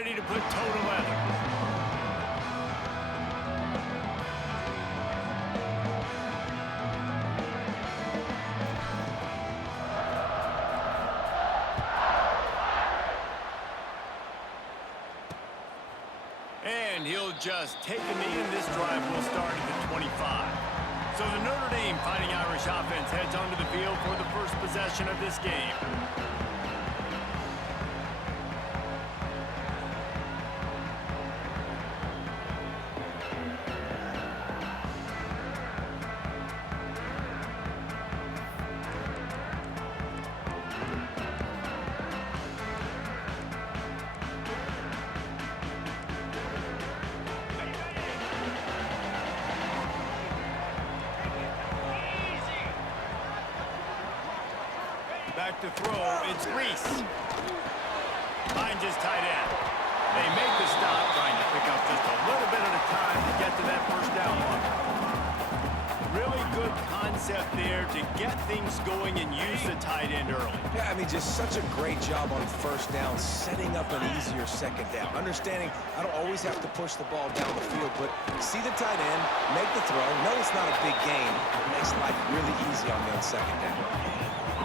ready to put toe to leather. And he'll just take a knee, and this drive will start at the 25. So the Notre Dame Fighting Irish offense heads onto the field for the first possession of this game. Back to throw, it's Reese. Finds his tight end. They make the stop, trying to pick up just a little bit at a time to get to that first down mark. Really good concept there to get things going and use the tight end early. Yeah, I mean, just such a great job on first down, setting up an easier second down. Understanding I don't always have to push the ball down the field, but see the tight end, make the throw. No, it's not a big gain. It makes life really easy on me on second down.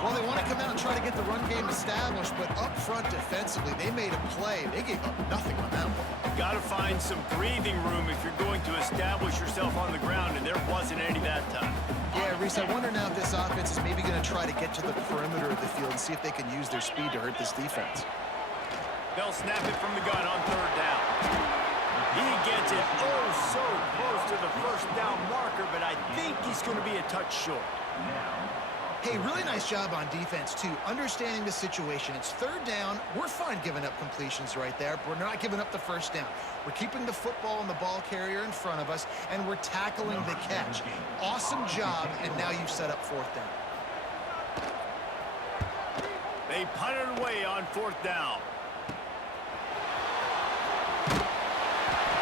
Well, they want to come out and try to get the run game established, but up front defensively, they made a play. They gave up nothing on that one. You've got to find some breathing room if you're going to establish yourself on the ground, and there wasn't any that time. Yeah, Reese, I wonder now if this offense is maybe going to try to get to the perimeter of the field and see if they can use their speed to hurt this defense. They'll snap it from the gun on third down. He gets it oh so close to the first down marker, but I think he's going to be a touch short. Hey, really nice job on defense, too, understanding the situation. It's third down. We're fine giving up completions right there, but we're not giving up the first down. We're keeping the football and the ball carrier in front of us, and we're tackling the catch. Awesome job, and now you've set up fourth down. They punt it away on fourth down. The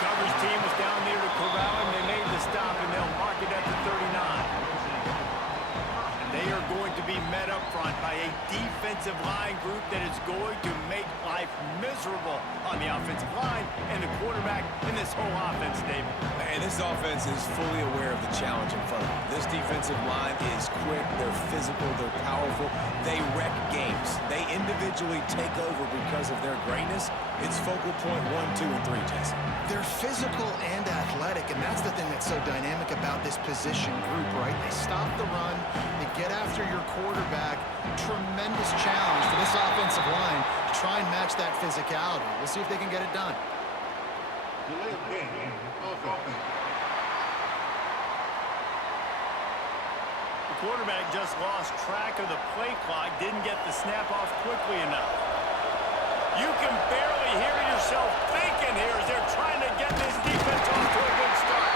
coverage team was down there to corral him. They made the stop, and they'll mark it at the 39. They are going to be met up front by a defensive line group that is going to make life miserable on the offensive line and the quarterback in this whole offense, David. And this offense is fully aware of the challenge in front of them. This defensive line is quick, they're physical, they're powerful. They wreck games. They individually take over because of their greatness. It's focal point 1, 2, and 3, Jesse. They're physical and athletic, and that's the thing that's so dynamic about this position group, right? They stop the run, they get after your quarterback. Tremendous challenge for this offensive line to try and match that physicality. We'll see if they can get it done. The quarterback just lost track of the play clock, didn't get the snap off quickly enough. You can barely hear yourself thinking here as they're trying to get this defense off to a good start.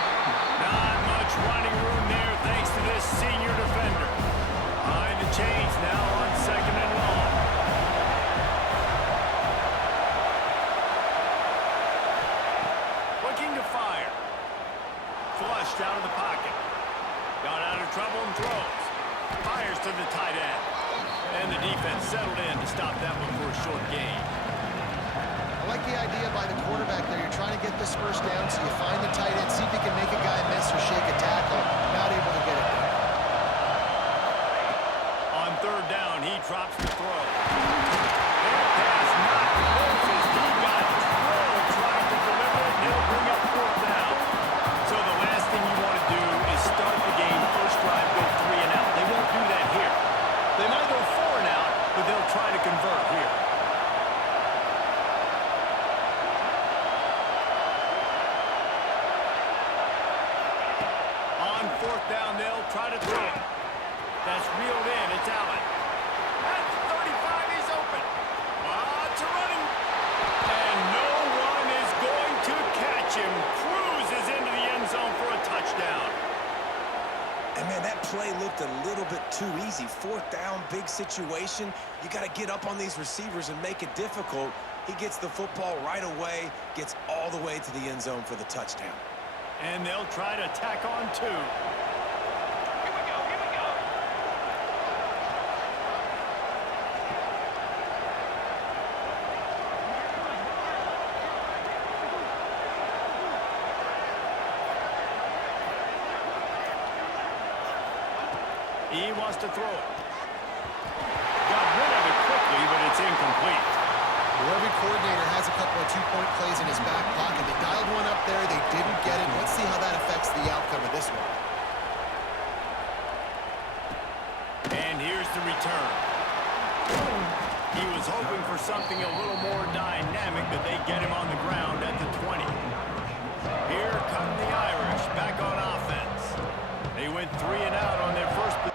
Not much running room there thanks to this senior defender. Behind the chains now on second and long. Looking to fire. Flushed out of the pocket. Got out of trouble and throws. Fires to the tight end. And the defense settled in to stop that one for a short gain. I like the idea by the quarterback there. You're trying to get this first down, so you find the tight end, see if you can make a guy miss or shake a tackle. Not able to get it done. On third down, he drops the throw. Their pass not close as he got drilled trying to deliver it. They'll bring up fourth down. So the last thing you want to do is start the game, first drive, go 3 and out. They won't do that here. They might go 4 and out, but they'll try to convert here. Fourth down, they'll try to throw it. That's reeled in. It's Allen. At the 35, he's open. Lots of running. And no one is going to catch him. Cruises into the end zone for a touchdown. And, man, that play looked a little bit too easy. Fourth down, big situation. You got to get up on these receivers and make it difficult. He gets the football right away, gets all the way to the end zone for the touchdown. And they'll try to tack on 2. He wants to throw it. Got rid of it quickly, but it's incomplete. Well, every coordinator has a couple of two-point plays in his back pocket. They dialed one up there. They didn't get it. Let's see how that affects the outcome of this one. And here's the return. He was hoping for something a little more dynamic, but they get him on the ground at the 20. Here come the Irish back on offense. They went 3 and out on their first possession.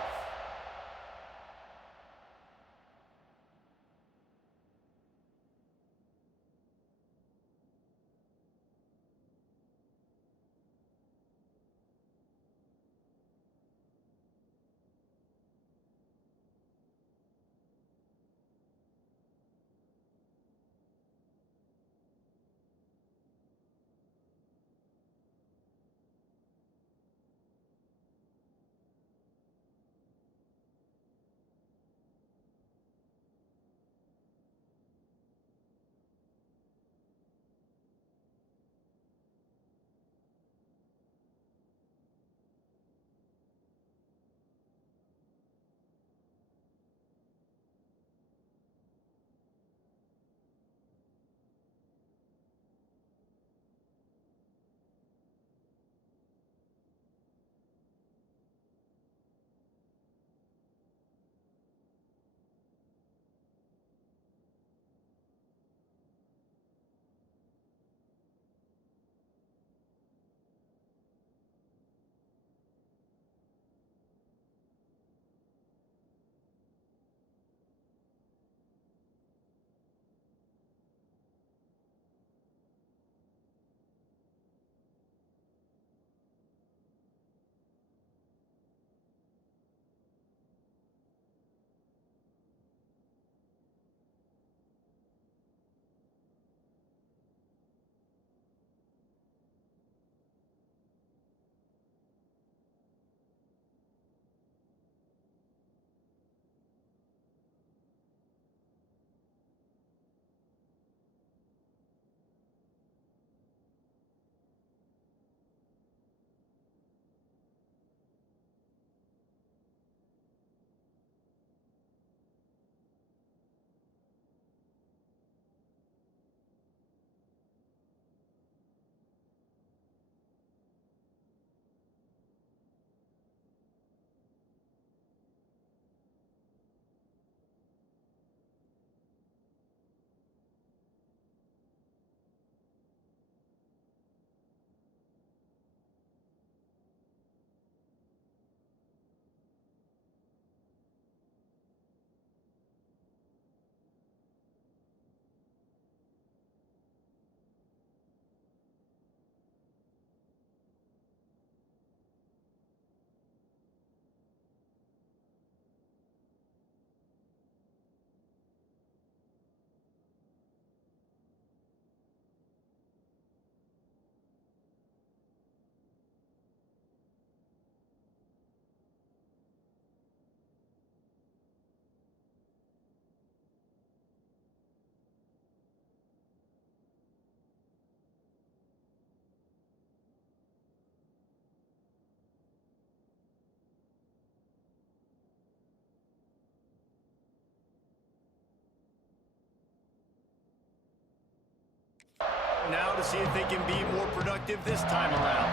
Now to see if they can be more productive this time around.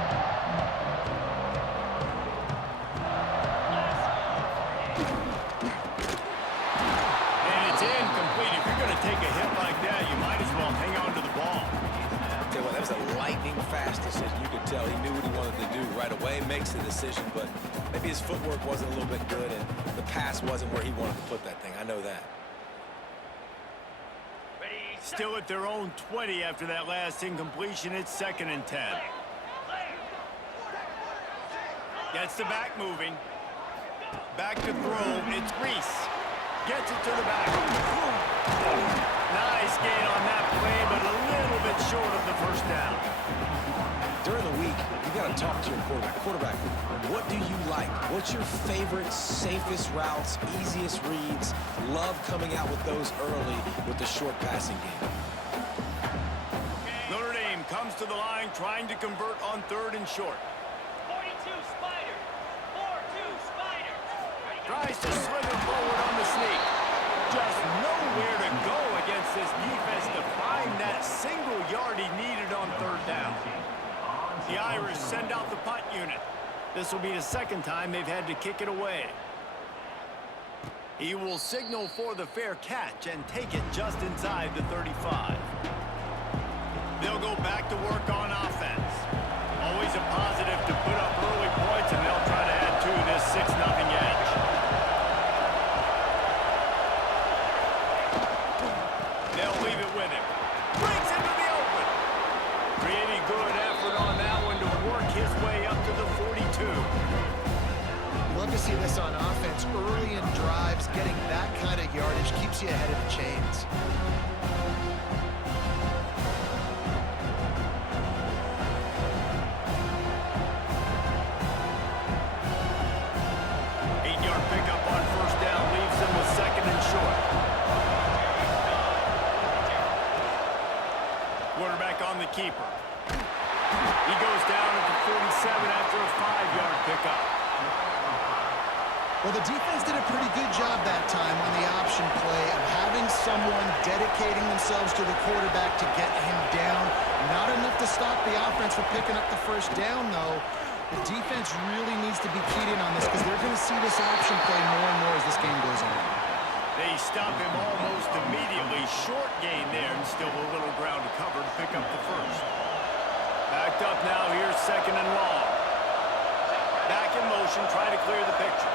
And it's incomplete. If you're going to take a hit like that, you might as well hang on to the ball. Tell you what, that was a lightning-fast decision. You could tell he knew what he wanted to do right away, makes the decision, but maybe his footwork wasn't a little bit good, and the pass wasn't where he wanted to put that thing. I know that. Still at their own 20 after that last incompletion. It's 2nd and 10. Gets the back moving. Back to throw. It's Reese. Gets it to the back. Nice gain on that play, but a little bit short of the first down. During the week, you got to talk to your quarterback. Quarterback, what do you like? What's your favorite, safest routes, easiest reads? Love coming out with those early with the short passing game. Notre Dame comes to the line trying to convert on 3rd and short. 42 Spider. 4-2 Spider. Tries to slither forward on the sneak. Just nowhere to go against this defense to find that single yard he needed on third down. The Irish send out the punt unit. This will be the second time they've had to kick it away. He will signal for the fair catch and take it just inside the 35. They'll go back to work on offense. Always a positive to put up early points, and they'll try to add to this 6-0 edge. They'll leave it with him. Breaks into the open. Pretty good effort on that one to work his way up to the 42. Love to see this on offense. Early in drives, getting that kind of yardage keeps you ahead of the chains. Keeper. He goes down at the 47 after a 5-yard pickup. Well, the defense did a pretty good job that time on the option play of having someone dedicating themselves to the quarterback to get him down. Not enough to stop the offense from picking up the first down, though. The defense really needs to be keyed in on this because they're going to see this option play more and more as this game goes on. They stop him almost immediately. Short gain there, and still a little ground to cover to pick up the first. Backed up now. Here's second and long. Back in motion, trying to clear the picture.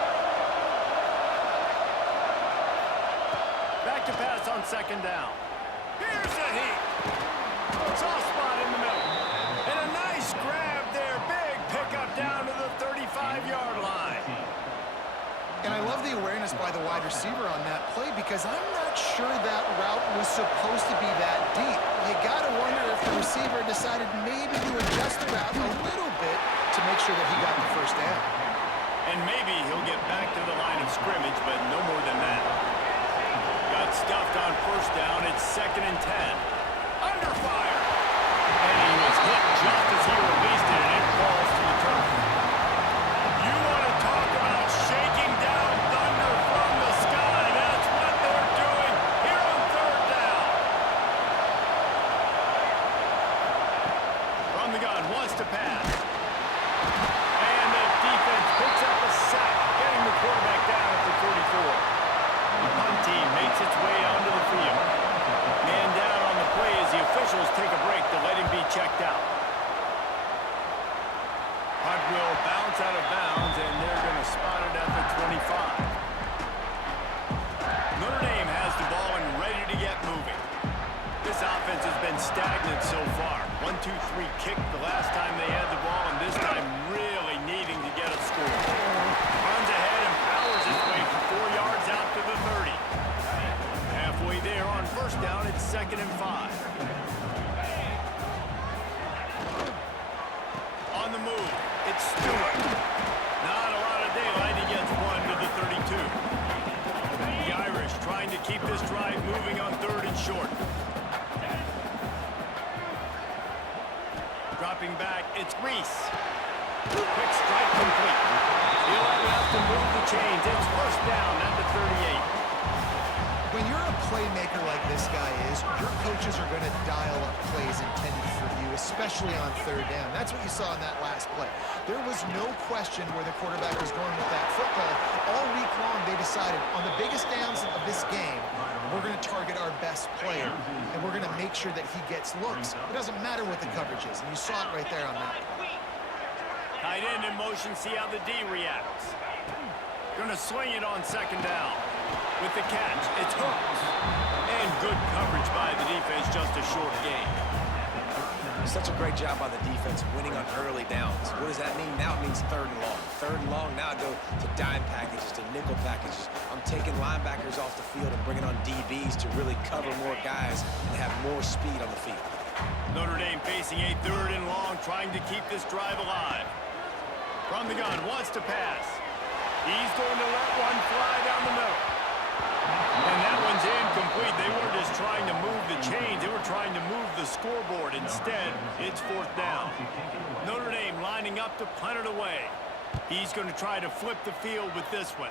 Back to pass on second down. Here's the heat. Soft spot in the middle. And a nice grab there. Big pickup down to the 35-yard line. And I love the awareness by the wide receiver on that play because I'm not sure that route was supposed to be that deep. You got to wonder if the receiver decided maybe to adjust the route a little bit to make sure that he got the first down. And maybe he'll get back to the line of scrimmage, but no more than that. Got stuffed on first down. It's second and 10. Under fire. And he was hit just as he released it, and it falls to the turf. You want to talk about shaking down thunder from the sky. That's what they're doing here on third down. From the gun, wants to pass. And the defense picks up a sack, getting the quarterback down at the 44. The punt team makes its way onto the field. Man down on the play as the officials take a break to let him be checked out. Punt will bounce out of bounds, and they're going to spot it at the 25. Notre Dame has the ball and ready to get moving. This offense has been stagnant so far. 1-2-3 kick the last time they had the ball, and this time really needing to get a score. Runs ahead and powers his way for 4 yards out to the 30. Halfway there on first down, it's second and 5. On the move, it's Stewart. Not a lot of daylight. He gets one to the 32. The Irish trying to keep this drive moving on third and short. Dropping back, it's Reese. Quick strike complete. He'll have to move the chains. It's first down at the 38. When you're a playmaker like this guy is, your coaches are going to dial up plays intended for you, especially on third down. That's what you saw in that last play. There was no question where the quarterback was going with that football. All week long, they decided on the biggest downs of this game, we're going to target our best player, and we're going to make sure that he gets looks. It doesn't matter what the coverage is, and you saw it right there on that play. Tight end in motion, see how the D reacts. Going to swing it on second down. With the catch, it's hooked. And good coverage by the defense, just a short gain. Such a great job by the defense winning on early downs. What does that mean? Now it means third and long. Third and long, now I go to dime packages, to nickel packages. I'm taking linebackers off the field and bringing on DBs to really cover more guys and have more speed on the field. Notre Dame facing a third and long, trying to keep this drive alive. From the gun, wants to pass. He's going to let one fly down the middle. And that one's incomplete. They weren't just trying to move the chains. They were trying to move the scoreboard. Instead, it's fourth down. Notre Dame lining up to punt it away. He's going to try to flip the field with this one.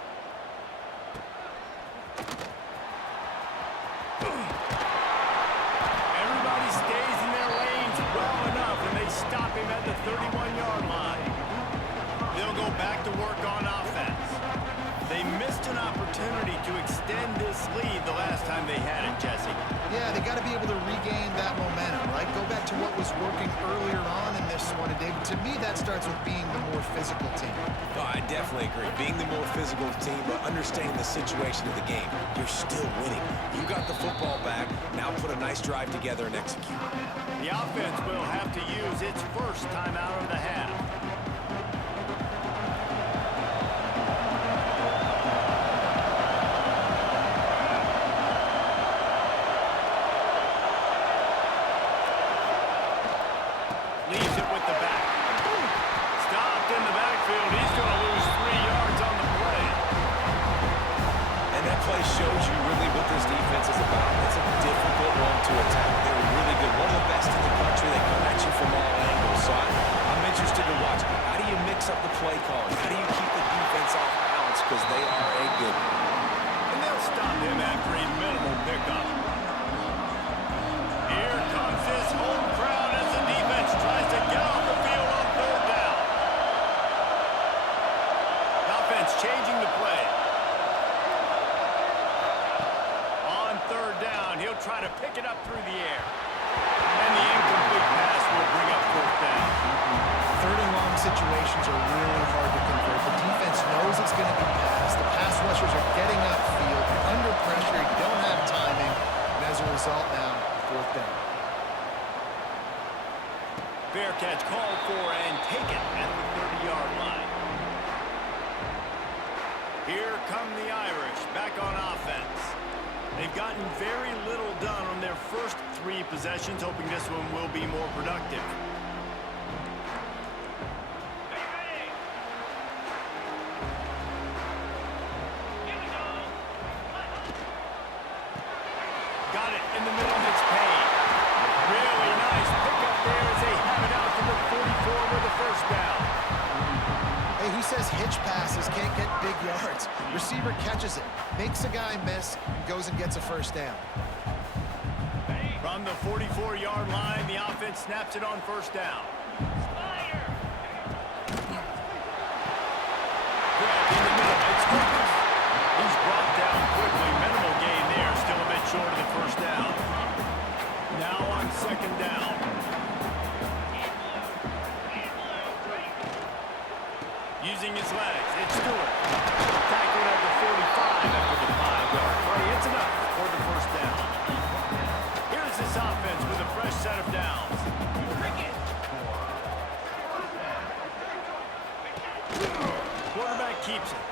an opportunity to extend this lead the last time they had it, Jesse. Yeah, they got to be able to regain that momentum, right? Go back to what was working earlier on in this one. And David, to me, that starts with being the more physical team. Oh, I definitely agree. Being the more physical team, but understanding the situation of the game. You're still winning. You got the football back. Now put a nice drive together and execute. The offense will have to use its first timeout of the half. Leaves it with the back. Stopped in the backfield. He's going to lose 3 yards on the play. And that play shows you really what this defense is about. It's a difficult one to attack. They're really good. One of the best in the country. They come at you from all angles. So I'm interested to watch. How do you mix up the play calling? How do you keep the defense off balance? Because they are a good one. And they'll stop him after a minimal pickup. Here comes this home crowd as the defense tries to get off the field on third down. The offense changing the play. On third down, he'll try to pick it up through the air. And the incomplete pass will bring up fourth down. Third and long situations are really hard to convert. The defense knows it's going to be passed. The pass rushers are getting upfield. You're under pressure. You don't have timing. And as a result now, fourth down. Fair catch called for and taken at the 30-yard line. Here come the Irish back on offense. They've gotten very little done on their first 3 possessions, hoping this one will be more productive. Got it in the middle, it's Payne. Really nice pickup there as they have it out to the 44 with a first down. Hey, who says hitch passes can't get big yards? Receiver catches it, makes a guy miss, and goes and gets a first down. From the 44-yard line, the offense snaps it on first down. Grab in the middle, it's Griffin. He's brought down quickly. Minimal gain there, still a bit short of the first down. Now on second down. Using his legs, it's Stewart. Tackled at the 45 after the 5-yard play. It's enough for the first down. Here's this offense with a fresh set of downs. Quarterback keeps it.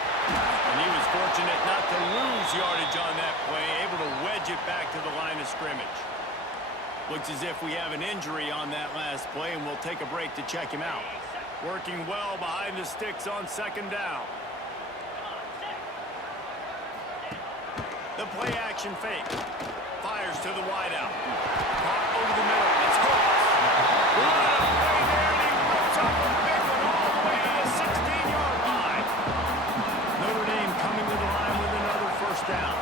And he was fortunate not to lose yardage on that play, able to wedge it back to the line of scrimmage. Looks as if we have an injury on that last play, and we'll take a break to check him out. Working well behind the sticks on second down. The play action fake. Fires to the wideout. Caught over the middle. It's Hooks. What a play there, and he rips up a big one all the way to the 16-yard line. Notre Dame coming to the line with another first down.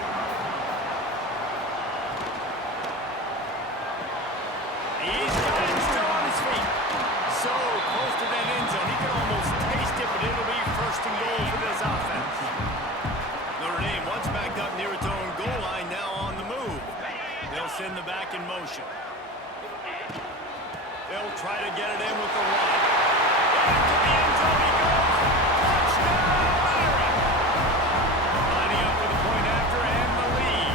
He's still on his feet. So close to that end zone. He can almost taste it, but it'll be first and goal for this offense. Notre Dame once backed up near its own goal line, now on the move. They'll send the back in motion. They'll try to get it in with the run. Into the end zone he goes. Touchdown, Irish. Lining up for the point after and the lead.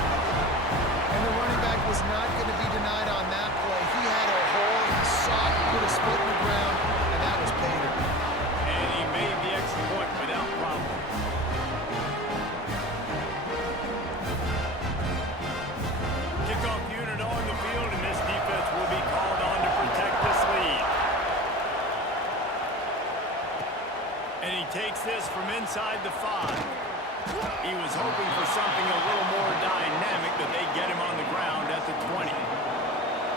And the running back was not going to be denied on that play. He had a hole, he saw it, put a split in the ground, and that was Painter. And he made the extra point without problem. Kickoff unit on the field, and this defense will be called on to protect this lead. And he takes this from inside the 5. He was hoping for something a little more dynamic, but they get him on the ground at the 20.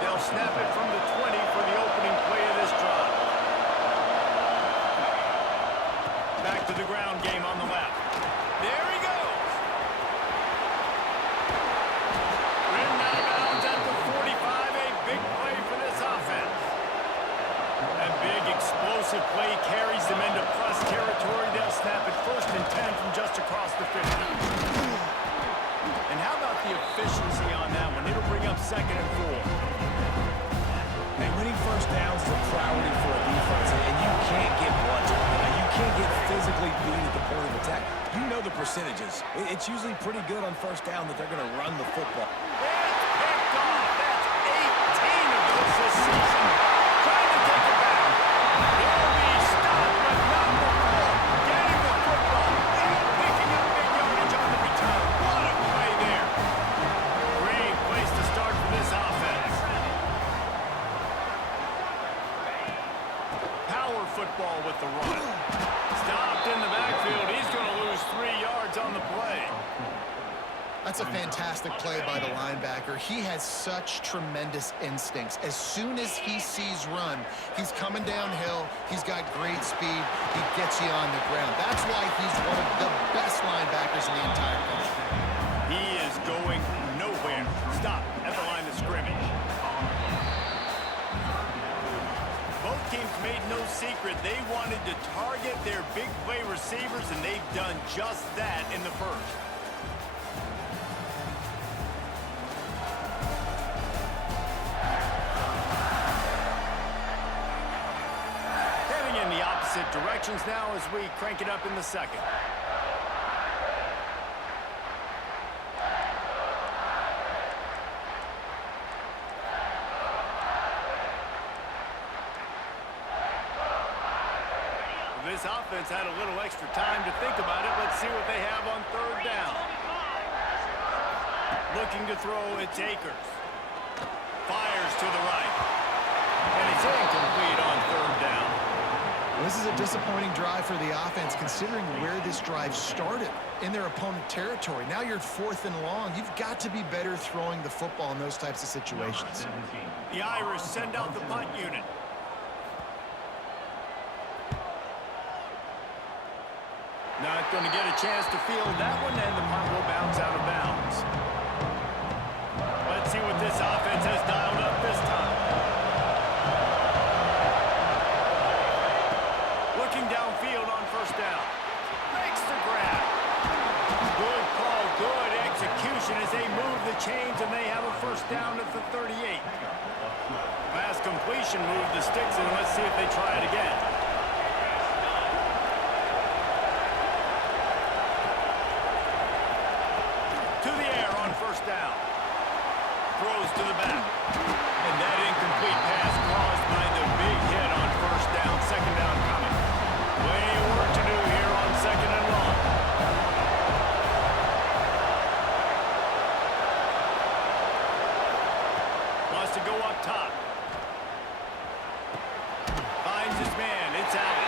They'll snap it from the 20 for the opening play of this drive. Back to the ground game on the left. There he goes. Ridden out of bounds at the 45. A big play for this offense. That big explosive play carries them into plus territory. They'll snap it first and 10 from just across the 50. first downs is a priority for a defense, and you can't get bludgeoned. You can't get physically beat at the point of attack. You know the percentages. It's usually pretty good on first down that they're going to run the football. It's picked off. That's 18 of those this season. Trying to take it back. He'll be stopped, but not before getting the football and picking up big yardage on the return. What a play there. Great place to start for this offense. Power football with the run. Stopped in the backfield. He's going to lose 3 yards on the play. That's a fantastic play by the linebacker. He has such tremendous instincts. As soon as he sees run, he's coming downhill. He's got great speed. He gets you on the ground. That's why he's one of the best linebackers in the entire country. He is going nowhere. Stop at the line of scrimmage. Both teams made no secret they wanted to target their big play receivers, and they've done just that in the first. Heading in the opposite directions now as we crank it up in the second. This offense had a little extra time to think about it. Let's see what they have on third down. Looking to throw, it's Akers. Fires to the right. And it's incomplete on third down. This is a disappointing drive for the offense, considering where this drive started in their opponent territory. Now you're 4th and long. You've got to be better throwing the football in those types of situations. The Irish send out the punt unit. Not going to get a chance to field that one, and the punt will bounce out of bounds. Let's see what this offense has dialed up this time. Looking downfield on first down. Makes the grab. Good call, good execution as they move the chains, and they have a first down at the 38. Pass completion moved the sticks, and let's see if they try it again. Down. Throws to the back. And that incomplete pass caused by the big hit on first down. Second down coming. Plenty of work to do here on second and long. Wants to go up top. Finds his man. It's out.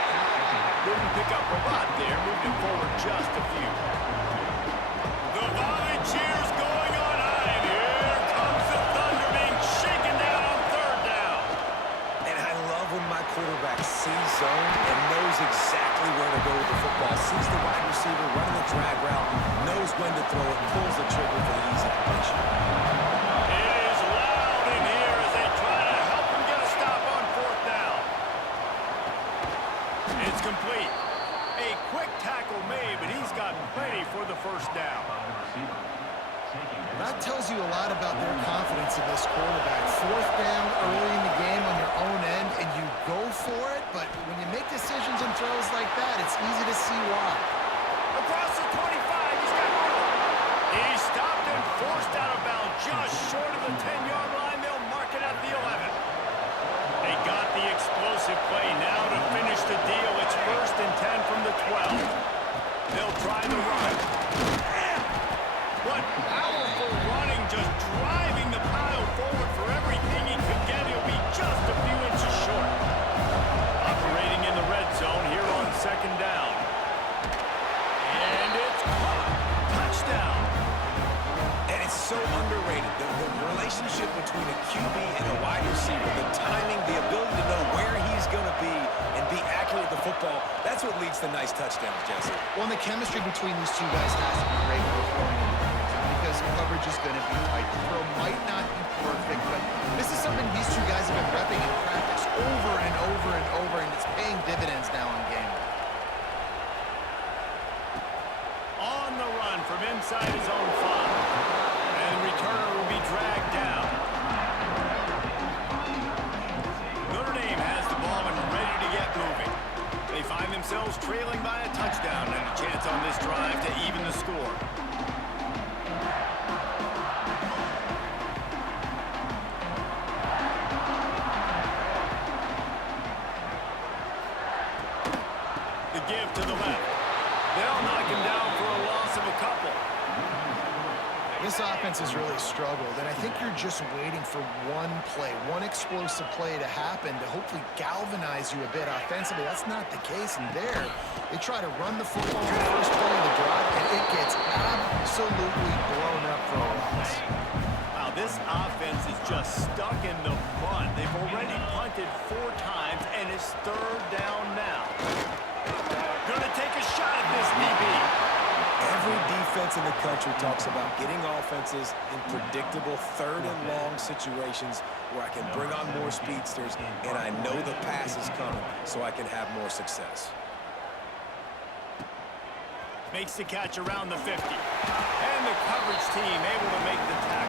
Didn't pick up a lot there. Moved him forward just a few. The volley cheers going on high, and here comes the Thunder being shaken down on third down. And I love when my quarterback sees zone and knows exactly where to go with the football. Sees the wide receiver running the drag route, knows when to throw it, pulls the trigger for the easy completion. It is loud in here as they try to help him get a stop on fourth down. It's complete. A quick tackle made, but he's got plenty for the first down. That tells you a lot about their confidence in this quarterback. 4th down early in the game on your own end, and you go for it, but when you make decisions and throws like that, it's easy to see why. Across the 25, he's got room. He's stopped and forced out of bounds just short of the 10-yard line. They'll mark it at the 11. They got the explosive play now to finish the deal. It's 1st and 10 from the 12. They'll try the run. What powerful running, just driving the pile forward for everything he could get. He'll be just a few inches short. Operating in the red zone here on second down. And it's caught. Touchdown. And it's so underrated. The relationship between a QB and a wide receiver, the timing, the ability to know where he's going to be and be accurate with the football, that's what leads to nice touchdowns, Jesse. Well, and the chemistry between these two guys has to be great when they're throwing in the red zone because coverage is going to be tight. The throw might not be perfect, but this is something these two guys have been repping in practice over and over and over, and it's paying dividends now in game. On the run from inside his own 5. And the returner will be dragged down. Going to themselves trailing by a touchdown and a chance on this drive to even the score. The give to the left. They'll knock him down for a loss of a couple. This offense has really struggled, and I think you're just waiting for one play, one explosive play to happen to hopefully galvanize you a bit offensively. That's not the case, and there, they try to run the football on the first play of the drive, and it gets absolutely blown up for a loss. Wow, this offense is just stuck in the mud. They've already punted 4 times, and it's 3rd down now. Gonna take a shot at this DB. Every defense in the country talks about getting offenses in predictable 3rd and long situations where I can bring on more speedsters and I know the pass is coming so I can have more success. Makes the catch around the 50. And the coverage team able to make the tackle.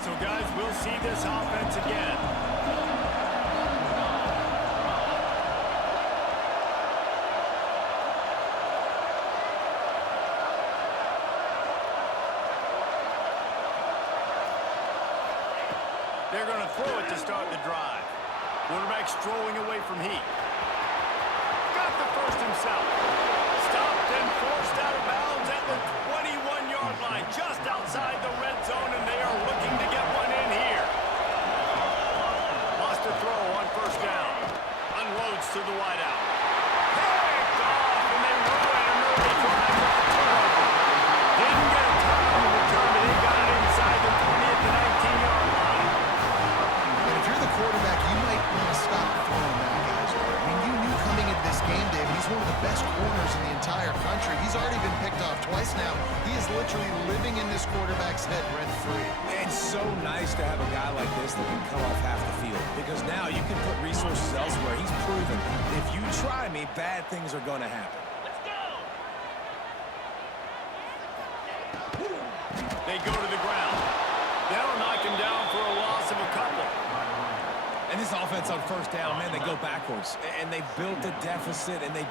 So, guys, we'll see this offense again. They're going to throw it to start the drive. Quarterback strolling away from heat. Got the first himself. Stopped and forced out of bounds at the 21-yard line, just outside the red zone, and they are looking to get one in here. Lost a throw on 1st down. Unloads to the wideout. Picked off, and they ruin an early drive with the turnover. Didn't get a ton on the return, but he got it inside the 20 at the 19-yard line. And if you're the quarterback, you might want to stop throwing that, guys. I mean, you knew coming into this game, David, he's one of the best corners in the entire country. He's already been picked off twice now. He is literally living in this quarterback's head rent-free. It's so nice to have a guy like this that can come off half the field because now you can put resources elsewhere. He's proven if you try me, bad things are going to happen. They go to the ground. That'll knock him down for a loss of a couple. And this offense on 1st down, man, they go backwards. And they built a deficit, and they've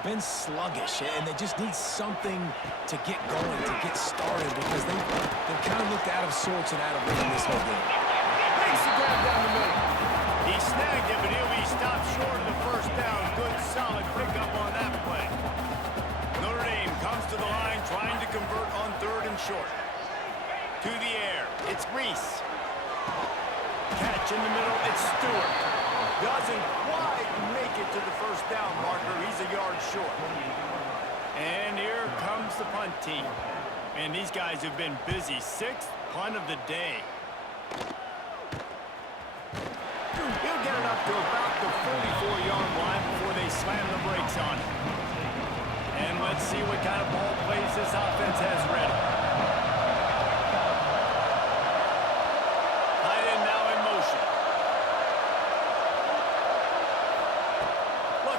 been sluggish. And they just need something to get going, to get started, because they've kind of looked out of sorts and out of rhythm this whole game. Makes the grab down the middle. He snagged it, but he'll be stopped short of the 1st down. Good, solid pickup on that play. Notre Dame comes to the line, trying to convert on 3rd and short. To the air, it's Reese. Catch in the middle, it's Stewart. Doesn't quite make it to the 1st down marker. He's a yard short. And here comes the punt team. Man, these guys have been busy. 6th punt of the day. He'll get it up to about the 44-yard line before they slam the brakes on it. And let's see what kind of ball plays this offense has ready.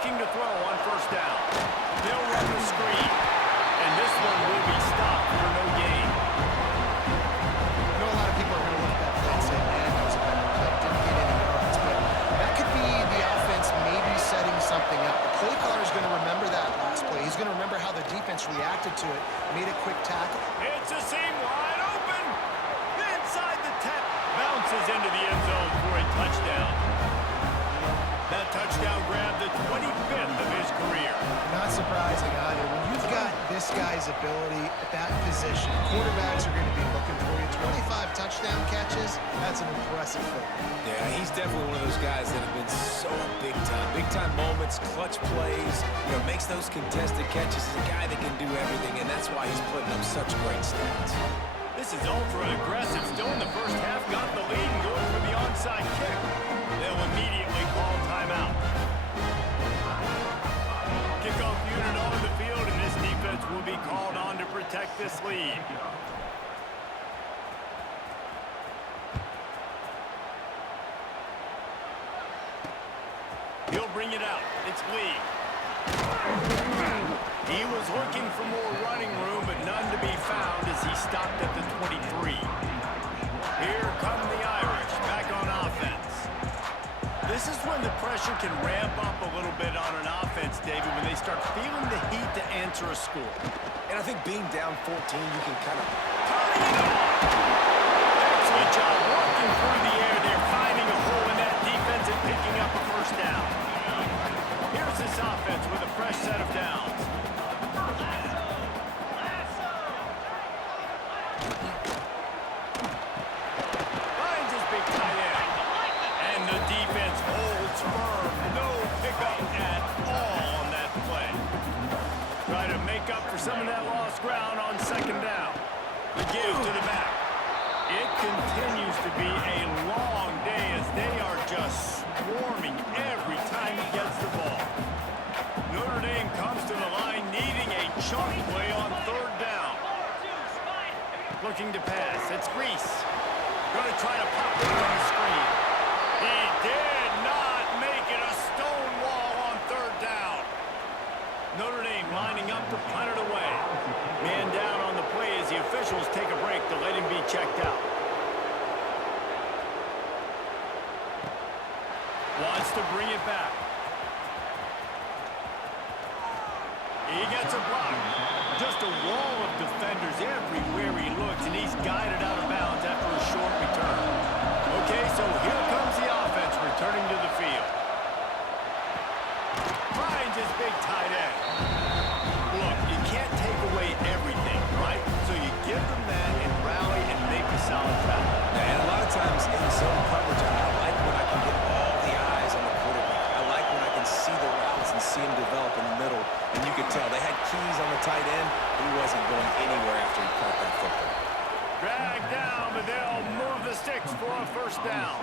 To throw on 1st down. They'll run the screen. And this one will be stopped for no gain. I know a lot of people are going to look at that play and say, man, that was a bummer play. Didn't get any yards. But that could be the offense maybe setting something up. The play caller is going to remember that last play. He's going to remember how the defense to it. Made a quick tackle. It's a seam wide open. Inside the 10. Bounces into the end zone for a touchdown. That touchdown grabbed the 25th of his career. Not surprising either. When you've got this guy's ability at that position, quarterbacks are going to be looking for you. 25 touchdown catches, that's an impressive thing. Yeah, he's definitely one of those guys that have been so big time. Big time moments, clutch plays, makes those contested catches. He's a guy that can do everything, and that's why he's putting up such great stats. This is ultra aggressive. Still in the first half, got the lead and going for the onside kick. They'll immediately call timeout. Kickoff unit on the field, and this defense will be called on to protect this lead. He'll bring it out. It's Lee. He was looking for more running room, but none to be found as he stopped at the 23. Here come the Irish, back on offense. This is when the pressure can ramp up a little bit on an offense, David, when they start feeling the heat to answer a score. And I think being down 14, you can kind of... Turning it on! Excellent job working through the air there, finding a hole in that defense and picking up a first down. Here's this offense with a fresh set of downs. Finds his big tight end. And the defense holds firm. No pickup at all on that play. Try to make up for some of that lost ground on second down. The give to the back. It continues to be a long day as they are just swarming every time he gets the ball. Notre Dame comes to the line needing a chunk play on third down. Looking to pass. It's Reese. Going to try to pop it on the screen. He did not make it a stone wall on third down. Notre Dame lining up to punt it away. Man down on the play as the officials take a break to let him be checked out. Wants to bring it back. He gets a block. Just a wall of defenders everywhere he looks, and he's guided out of bounds after a short return. Okay, so here comes the offense returning to the field. Finds his big tight end. Look, you can't take away everything, right? So you give them that and rally and make a solid tackle. And a lot of times in zone coverage, I like when I can get all the eyes on the quarterback. I like when I can see the routes and see him develop in the middle. And you could tell they had keys on the tight end. He wasn't going anywhere after he caught that football. Drag down, but they'll move the sticks for a first down.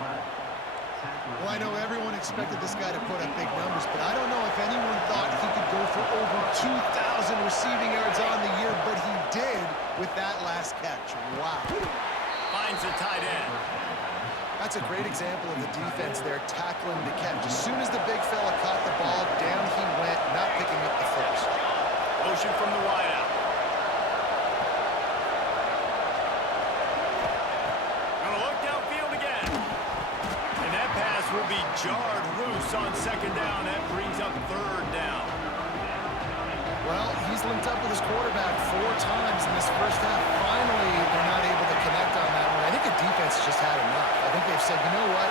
Well, I know everyone expected this guy to put up big numbers, but I don't know if anyone thought he could go for over 2,000 receiving yards on the year, but he did with that last catch. Wow. Finds the tight end. That's a great example of the defense there tackling the catch. As soon as the big fella caught the ball, down he went, not picking up the first. Motion from the wideout. Gonna look downfield again. And that pass will be jarred loose on second down. That brings up third down. Well, he's linked up with his quarterback 4 times in this first half. Finally, they're not able to connect on that one. I think the defense just had enough. I think they've said, you know what?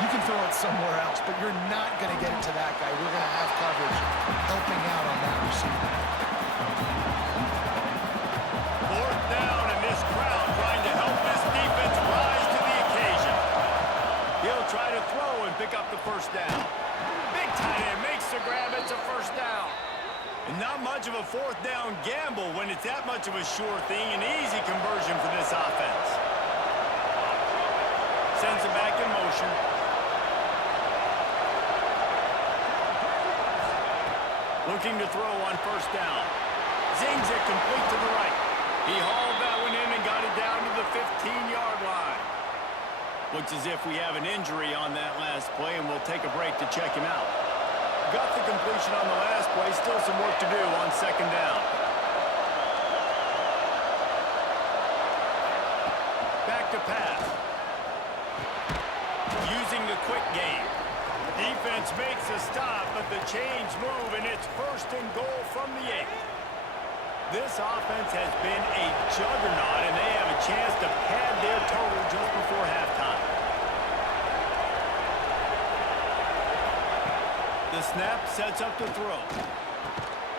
You can throw it somewhere else, but you're not going to get it to that guy. We're going to have coverage helping out on that receiver. Fourth down, and this crowd trying to help this defense rise to the occasion. He'll try to throw and pick up the first down. Big tight end makes the grab. It's a first down. And not much of a fourth down gamble when it's that much of a sure thing. An easy conversion for this offense. Sends it back in motion. Looking to throw on first down. Zings it complete to the right. He hauled that one in and got it down to the 15-yard line. Looks as if we have an injury on that last play, and we'll take a break to check him out. Got the completion on the last play. Still some work to do on second down. Back to pass. Using the quick game. Defense makes a stop, but the chains move, and it's first and goal from the 8. This offense has been a juggernaut, and they have a chance to pad their total just before halftime. The snap sets up the throw.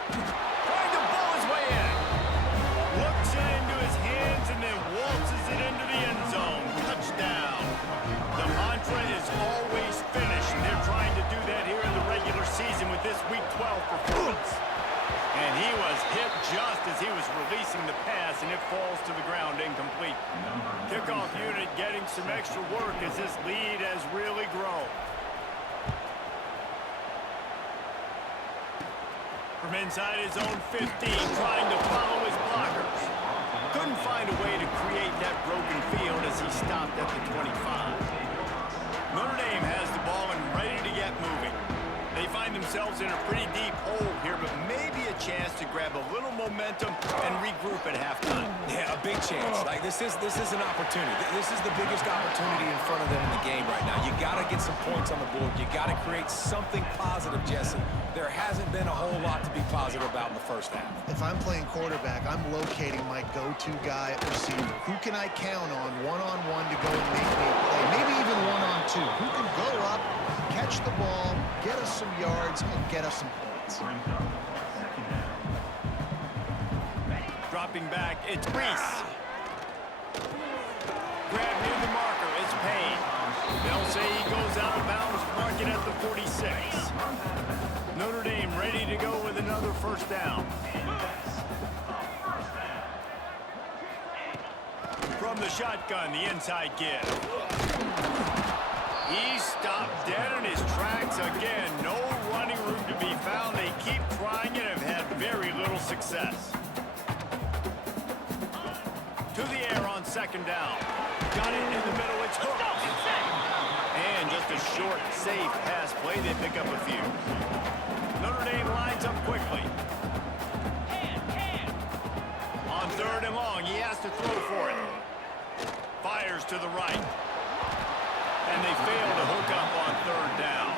Trying to pull his way in. Looks it into his hands and then waltzes it into the end zone. Touchdown. The mantra is always finish, and they're trying to do that here in the regular season with this Week 12 performance. And he was hit just as he was releasing the pass, and it falls to the ground incomplete. Kickoff unit getting some extra work as this lead has really grown. From inside his own 15, trying to follow his blockers. Couldn't find a way to create that broken field as he stopped at the 25. Notre Dame has the ball and ready to get moving. They find themselves in a pretty deep hole here, but maybe a chance to grab a little momentum and regroup at halftime. Yeah, a big chance. Like this is an opportunity. This is the biggest opportunity in front of them in the game right now. You got to get some points on the board. You got to create something positive, Jesse. There hasn't been a whole lot to be positive about in the first half. If I'm playing quarterback, I'm locating my go-to guy at receiver. Who can I count on one-on-one to go and make me a play? Maybe even one-on-two. Who can go up, catch the ball, get us some yards, and get us some points? Dropping back, it's Reese. Grab near the marker, it's Payne. They'll say he goes out of bounds, mark it at the 46. Notre Dame ready to go with another first down. From the shotgun, the inside give. He stopped dead in his tracks again. No running room to be found. They keep trying and have had very little success. To the air on second down. Got it in the middle. It's hooked. And just a short, safe pass play. They pick up a few. Notre Dame lines up quickly. On third and long, he has to throw for it. Fires to the right. And they fail to hook up on third down.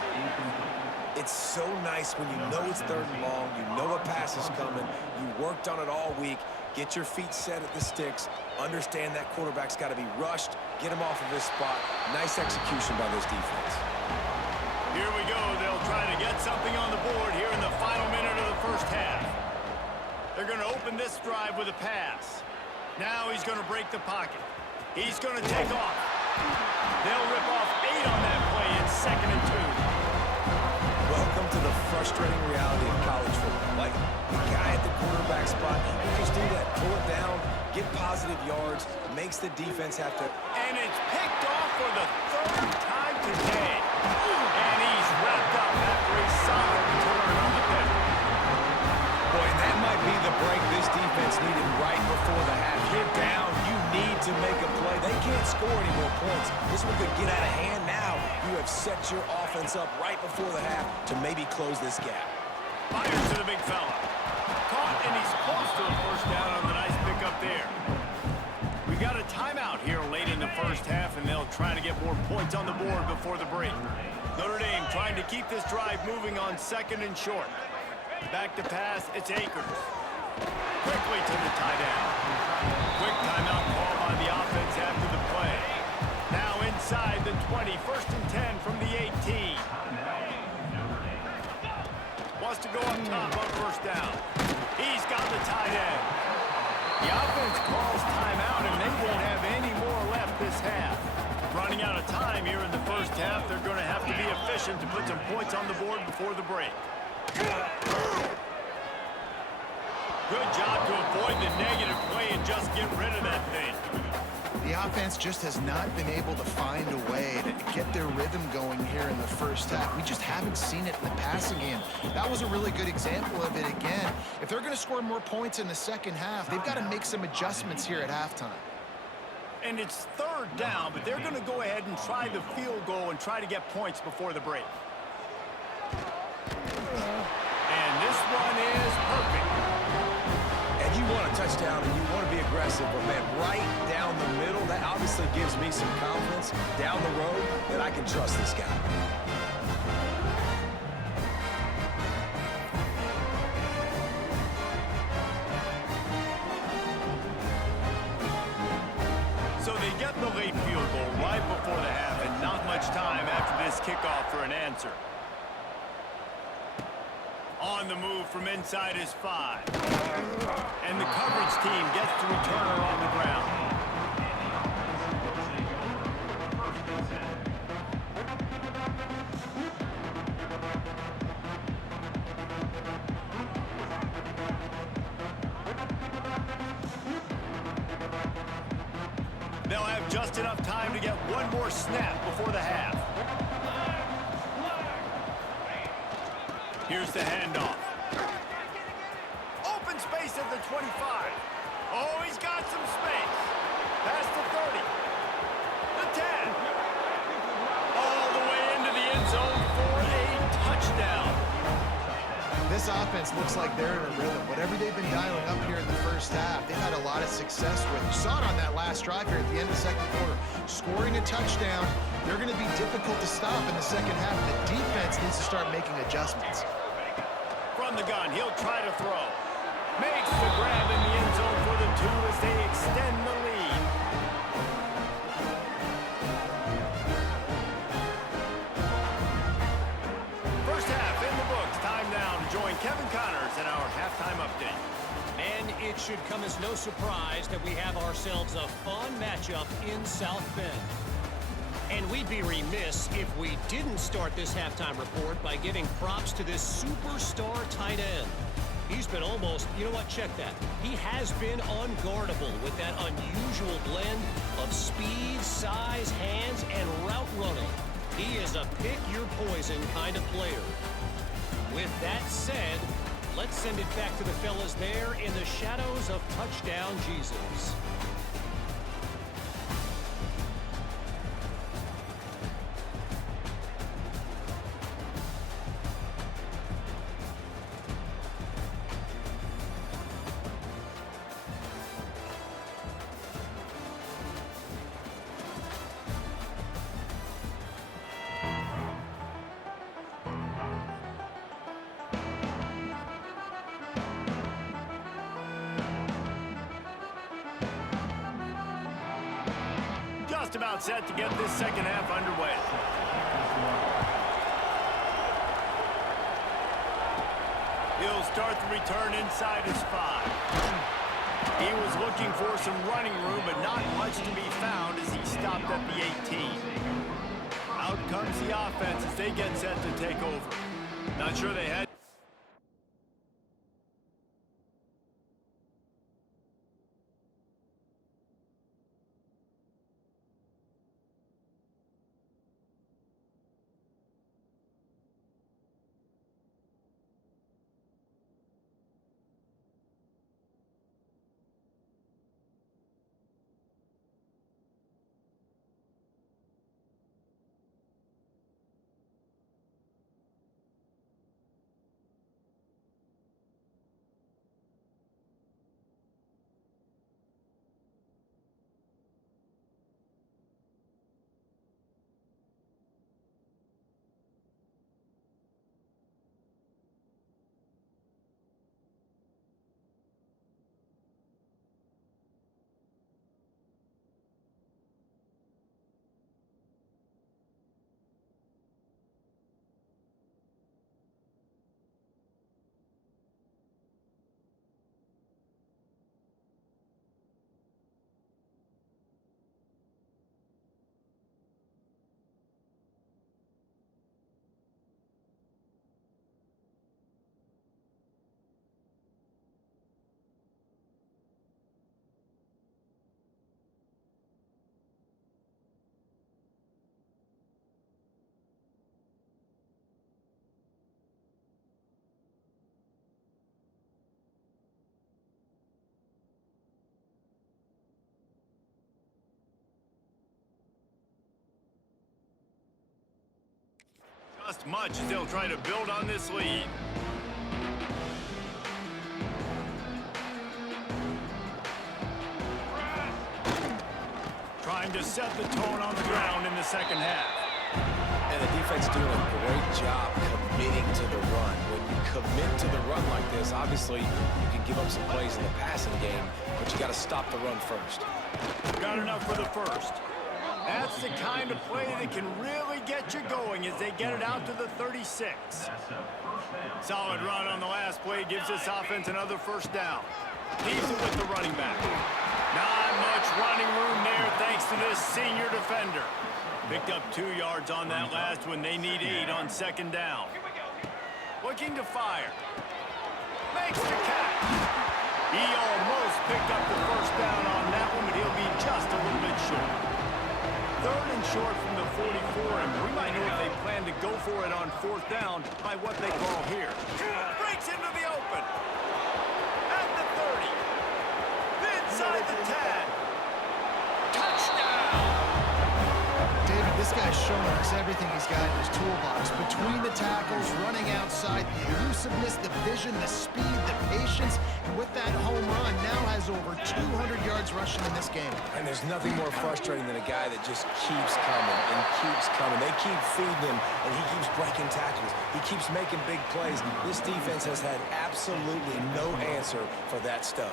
It's so nice when you know it's third and long, you know a pass is coming, you worked on it all week, get your feet set at the sticks, understand that quarterback's got to be rushed, get him off of his spot. Nice execution by this defense. Here we go. They'll try to get something on the board here in the final minute of the first half. They're going to open this drive with a pass. Now he's going to break the pocket. He's going to take off. They'll rip off 8 on that play in 2nd and 2. Welcome to the frustrating reality of college football. Like, the guy at the quarterback spot, he can just do that. Pull it down, get positive yards, makes the defense have to... And it's picked off for the 3rd time today. And he's wrapped up after a solid return on the pick. Boy, and that might be the break this defense needed right before the half. You're down. You need to make a play. They can't score any more points. This one could get out of hand now. You have set your offense up right before the half to maybe close this gap. Fires to the big fella. Caught, and he's close to a first down on the nice pickup there. We've got a timeout here late in the first half, and they'll try to get more points on the board before the break. Notre Dame trying to keep this drive moving on 2nd and short. Back to pass, it's Akers. Quickly to the tight end. Quick timeout call by the offense after the play. Now inside the 20, 1st and 10 from the 18. Wants to go up top on first down. He's got the tight end. The offense calls timeout, and they won't have any more left this half. Running out of time here in the first half, they're going to have to be efficient to put some points on the board before the break. Good job to avoid the negative play and just get rid of that thing. The offense just has not been able to find a way to get their rhythm going here in the first half. We just haven't seen it in the passing game. That was a really good example of it again. If they're going to score more points in the second half, they've got to make some adjustments here at halftime. And it's 3rd down, but they're going to go ahead and try the field goal and try to get points before the break. And this one is perfect. And you want a touchdown and you want to be aggressive, but man, right down the middle, that obviously gives me some confidence down the road that I can trust this guy. The late field goal right before the half, and not much time after this kickoff for an answer. On the move from inside his 5. And the coverage team gets the returner on the ground. They'll have just enough time to get one more snap before the half. Here's the handoff. Open space at the 25. Oh, he's got some space. Past the 30. The 10. All the way into the end zone for a touchdown. This offense looks like they're in a rhythm. Whatever they've been dialing up here in the first half, they've had a lot of success with. You saw it on that last drive here at the end of the second quarter. Scoring a touchdown, they're going to be difficult to stop in the second half. The defense needs to start making adjustments. From the gun, he'll try to throw. Makes the grab in the end zone for the 2 as they extend the lead. First half in the books. Time now to join Kevin Connors in our halftime update. And it should come as no surprise that we have ourselves a fun matchup in South Bend. And we'd be remiss if we didn't start this halftime report by giving props to this superstar tight end. He's been almost, you know what, check that. He has been unguardable with that unusual blend of speed, size, hands, and route running. He is a pick-your-poison kind of player. With that said, let's send it back to the fellas there in the shadows of Touchdown Jesus. Just about set to get this second half underway. He'll start the return inside his 5. He was looking for some running room, but not much to be found as he stopped at the 18. Out comes the offense as they get set to take over. Not sure they had. Just much as they'll try to build on this lead. Trying to set the tone on the ground in the second half. And the defense doing a great job committing to the run. When you commit to the run like this. Obviously, you can give up some plays in the passing game, but you got to stop the run first. Got enough for the first. That's the kind of play that can really get you going as they get it out to the 36. Solid run on the last play gives this offense another first down. Leaves it with the running back. Not much running room there thanks to this senior defender. Picked up 2 yards on that last one. They need 8 on second down. Looking to fire. Makes the catch. He almost picked up the first down on that one, but he'll be just a little bit short. 3rd and short from the 44, and we might know if they plan to go for it on 4th down by what they call here. Breaks into the open. At the 30. Inside the 10. Touchdown! David, this guy's showing us everything he's got in his toolbox. Between the tackles, running outside, the elusiveness, the vision, the speed, the patience, and with that home run, now has over 200 yards rushing in this game. And there's nothing more frustrating than a guy that just keeps coming and keeps coming. They keep feeding him, and he keeps breaking tackles. He keeps making big plays. This defense has had absolutely no answer for that stud.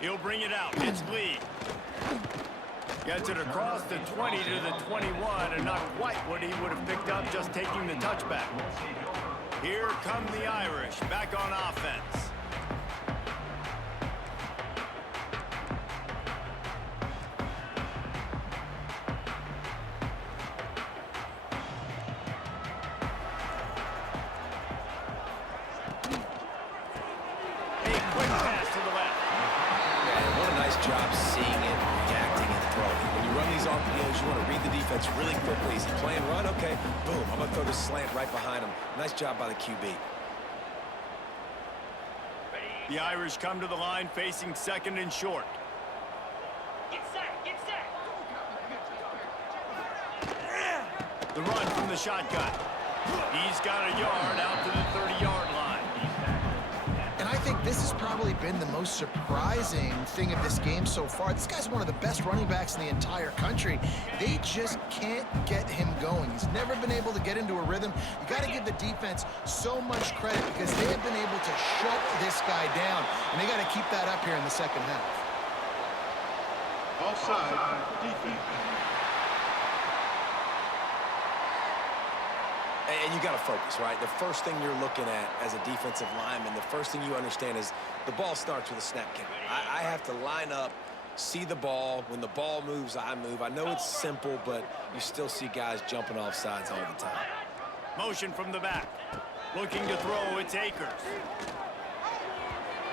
He'll bring it out. It's Lee. Gets it across the 20 to the 21, and not quite what he would have picked up just taking the touchback. Here come the Irish, back on offense. A quick pass to the left. Man, what a nice job seeing it, reacting, and throwing. When you run these RPOs, you want to read the defense really quickly. Is he playing run? Okay, boom. I'm going to throw this slant right behind him. Nice job by the QB. The Irish come to the line facing 2nd and short. Get set, get set. The run from the shotgun. He's got a yard out to the 30-yard line. And I think this has probably been the most surprising thing of this game so far. This guy's one of the best running backs in the entire country. They just can't get him going. He's never been able to get into a rhythm. You got to give the defense so much credit because they have been able to shut this guy down. And they got to keep that up here in the second half. Offside, defense. And you got to focus, right? The first thing you're looking at as a defensive lineman, the first thing you understand is the ball starts with a snap count. I have to line up, see the ball. When the ball moves, I move. I know it's simple, but you still see guys jumping off sides all the time. Motion from the back. Looking to throw, it's Akers.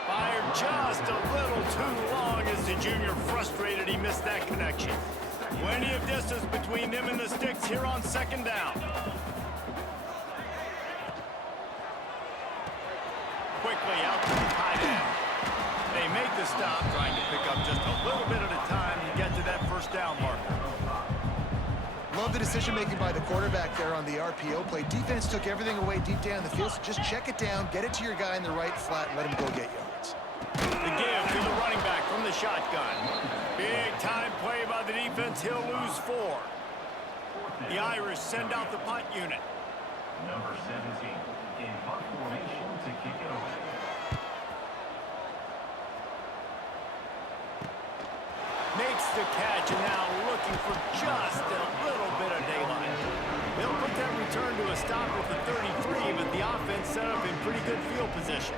Fired just a little too long as the junior frustrated he missed that connection. Plenty of distance between them and the sticks here on 2nd down. Quickly out to the tight end. They make the stop, trying to pick up just a little bit at a time to get to that 1st down marker. Love the decision-making by the quarterback there on the RPO play. Defense took everything away deep down the field, so just check it down, get it to your guy in the right flat, and let him go get yards. The give to the running back from the shotgun. Big-time play by the defense. He'll lose 4. The Irish send out the punt unit. Number 17 in punt formation to kick it away. Makes the catch, and now looking for just a little bit of daylight. They'll put that return to a stop at the 33, but the offense set up in pretty good field position.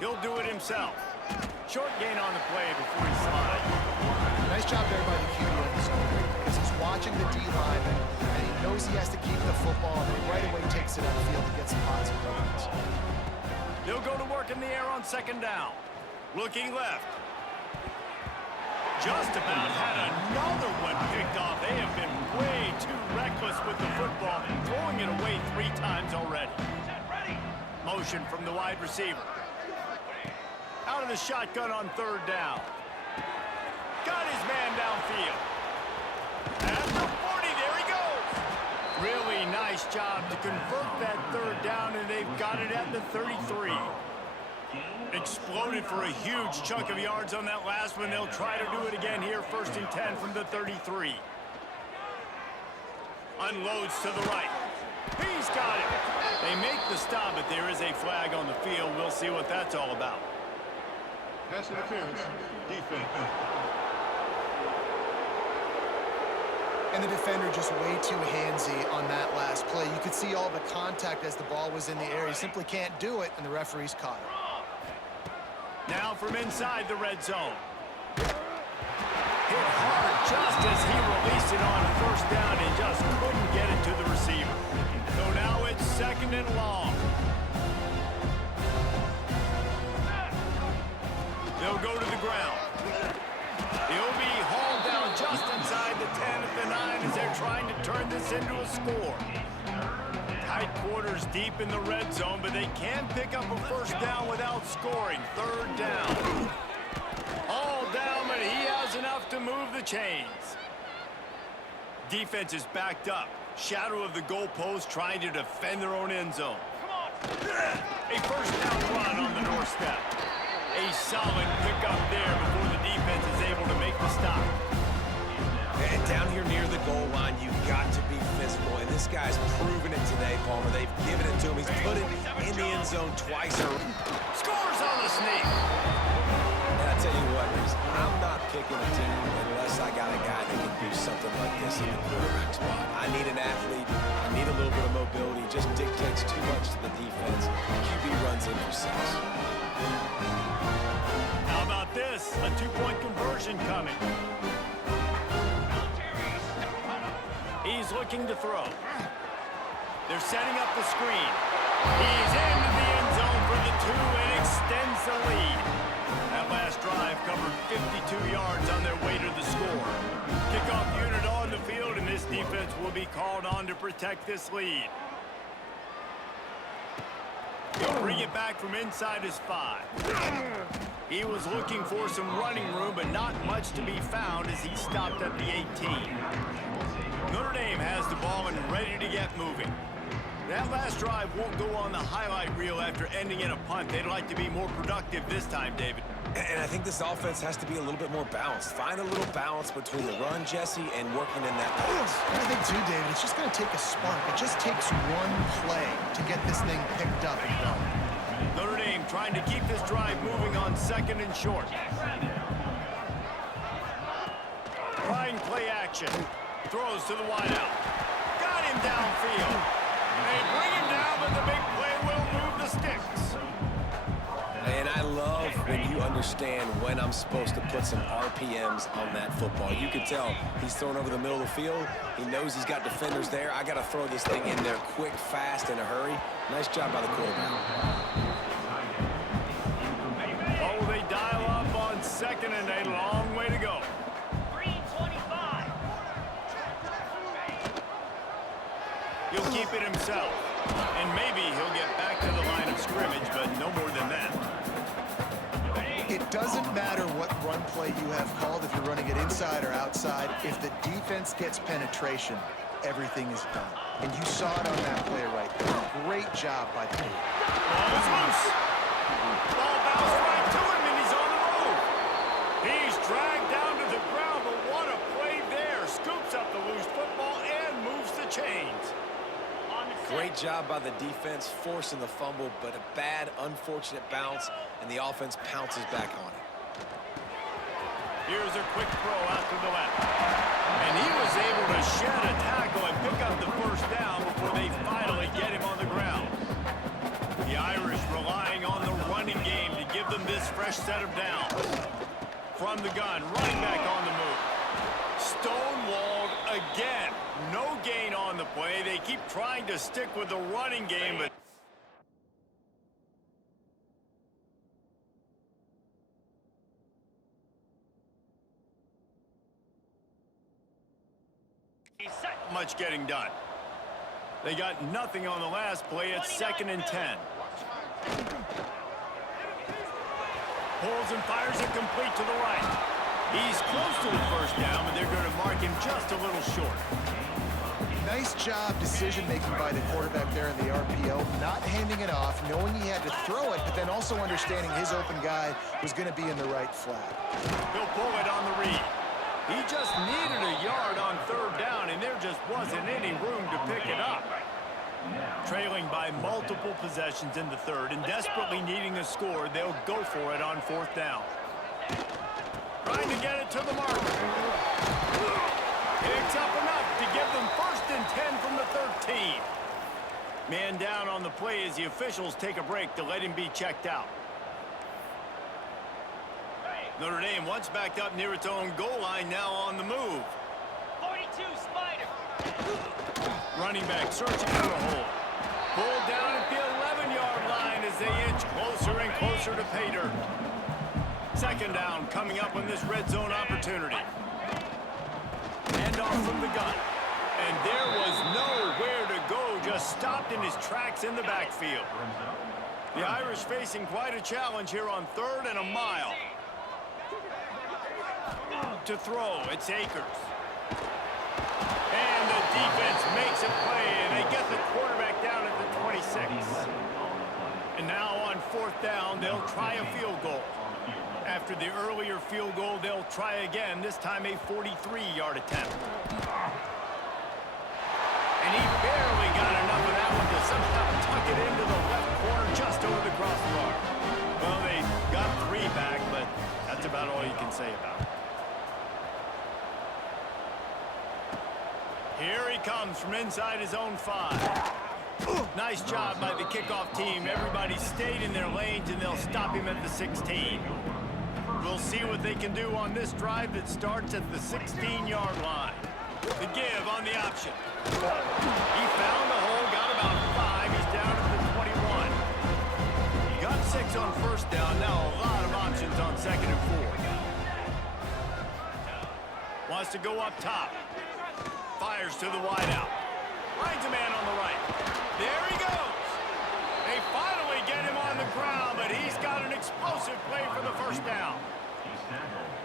He'll do it himself. Short gain on the play before he slides. Nice job there by the QB on the zone because he's watching the D-line and he knows he has to keep the football and he right away takes it upfield to get some positive yards. They'll go to work in the air on second down. Looking left. Just about had another one picked off. They have been way too reckless with the football, throwing it away 3 times already. Motion from the wide receiver. Out of the shotgun on third down. Got his man downfield. At the 40, there he goes. Really nice job to convert that third down, and they've got it at the 33. Exploded for a huge chunk of yards on that last one. They'll try to do it again here, 1st and 10 from the 33. Unloads to the right. He's got it. They make the stop, but there is a flag on the field. We'll see what that's all about. Pass interference, defense. And the defender just way too handsy on that last play. You could see all the contact as the ball was in the air. He simply can't do it, and the referee's caught him. Now from inside the red zone. Hit hard just as he released it on 1st down and just couldn't get it to the receiver. So now it's 2nd and long. They'll go to the ground. He'll be hauled down just inside the 10 at the 9 as they're trying to turn this into a score. Tight quarters deep in the red zone, but they can pick up a 1st down without scoring. 3rd down. All down, but he has enough to move the chains. Defense is backed up. Shadow of the goalpost trying to defend their own end zone. A 1st down run on the doorstep. A solid pickup there before the defense is able to make the stop. And down here near the goal line, you've got to be physical. And this guy's proven it today, Palmer. They've given it to him. He's put it in the end zone twice. Scores on the sneak. And I tell you what, I'm not picking a team unless I got a guy that can do something like this in the quarterback spot. I need an athlete. I need a little bit of mobility. It just dictates too much to the defense. QB runs in for 6. How about this? A 2-point conversion coming. He's looking to throw. They're setting up the screen. He's into the end zone for the 2 and extends the lead. That last drive covered 52 yards on their way to the score. Kickoff unit on the field, and this defense will be called on to protect this lead. He'll bring it back from inside his 5. He was looking for some running room, but not much to be found as he stopped at the 18. Notre Dame has the ball and ready to get moving. That last drive won't go on the highlight reel after ending in a punt. They'd like to be more productive this time, David. And I think this offense has to be a little bit more balanced. Find a little balance between the run, Jesse, and working in that pass. I think, too, David, it's just going to take a spark. It just takes one play to get this thing picked up and done. Notre Dame trying to keep this drive moving on 2nd and short. Trying play action. Throws to the wideout. Got him downfield. They bring him down, but the big play will move the sticks. And I love when you understand when I'm supposed to put some RPMs on that football. You can tell he's throwing over the middle of the field. He knows he's got defenders there. I got to throw this thing in there quick, fast, in a hurry. Nice job by the quarterback. Oh, they dial up on 2nd and a long way to go. 3:25. He'll keep it himself. And maybe he'll get back to the line of scrimmage, but no more than that. It doesn't matter what run play you have called, if you're running it inside or outside. If the defense gets penetration, everything is done. And you saw it on that play right there. Great job by the team. Ball is loose. Ball bounced right to him, and he's on the move. He's dragged down to the ground, but what a play there. Scoops up the loose football and moves the chains. Great job by the defense, forcing the fumble, but a bad, unfortunate bounce, and the offense pounces back on it. Here's a quick throw out to the left. And he was able to shed a tackle and pick up the 1st down before they finally get him on the ground. The Irish relying on the running game to fresh set of downs. From the gun, running back on the move. Stonewalled again. No gain on the play. They keep trying to stick with the running game, but He's set. much getting done. They got nothing on the last play. It's 2nd and 10. Pulls and fires it complete to the right. He's close to the first down, but they're going to mark him just a little short. Nice job decision-making by the quarterback there in the RPO, not handing it off, knowing he had to throw it, but then also understanding his open guy was going to be in the right flat. He'll pull it on the read. He just needed a yard on 3rd down, and there just wasn't any room to pick it up. Trailing by multiple possessions in the 3rd and desperately needing a score, they'll go for it on 4th down. Trying to get it to the mark. Picks up enough to give them 1st and 10 from the 13. Man down on the play as the officials take a break to let him be checked out. Notre Dame once backed up near its own goal line, now on the move. 42 Spider. Running back searching for a hole. Pulled down at the 11-yard line as they inch closer and closer to pay dirt. 2nd down coming up on this red zone opportunity. Hand off from the gun. And there was nowhere to go, just stopped in his tracks in the backfield. The Irish facing quite a challenge here on 3rd and a mile. To throw, it's Akers. And the defense makes a play, and they get the quarterback down at the 26. And now on 4th down, they'll try a field goal. After the earlier field goal, they'll try again, this time a 43-yard attempt. And he barely got enough of that one to somehow tuck it into the left corner just over the crossbar. Well, they got 3 back, but that's about all you can say about it. Here he comes from inside his own 5. Nice job by the kickoff team. Everybody stayed in their lanes, and they'll stop him at the 16. We'll see what they can do on this drive that starts at the 16-yard line. The give on the option. He found the hole, got about 5. He's down at the 21. He got 6 on 1st down. Now a lot of options on 2nd and 4. Wants to go up top. Fires to the wideout. Finds a man on the right. There he goes. They finally get him on the ground, but he's got an explosive play for the 1st down.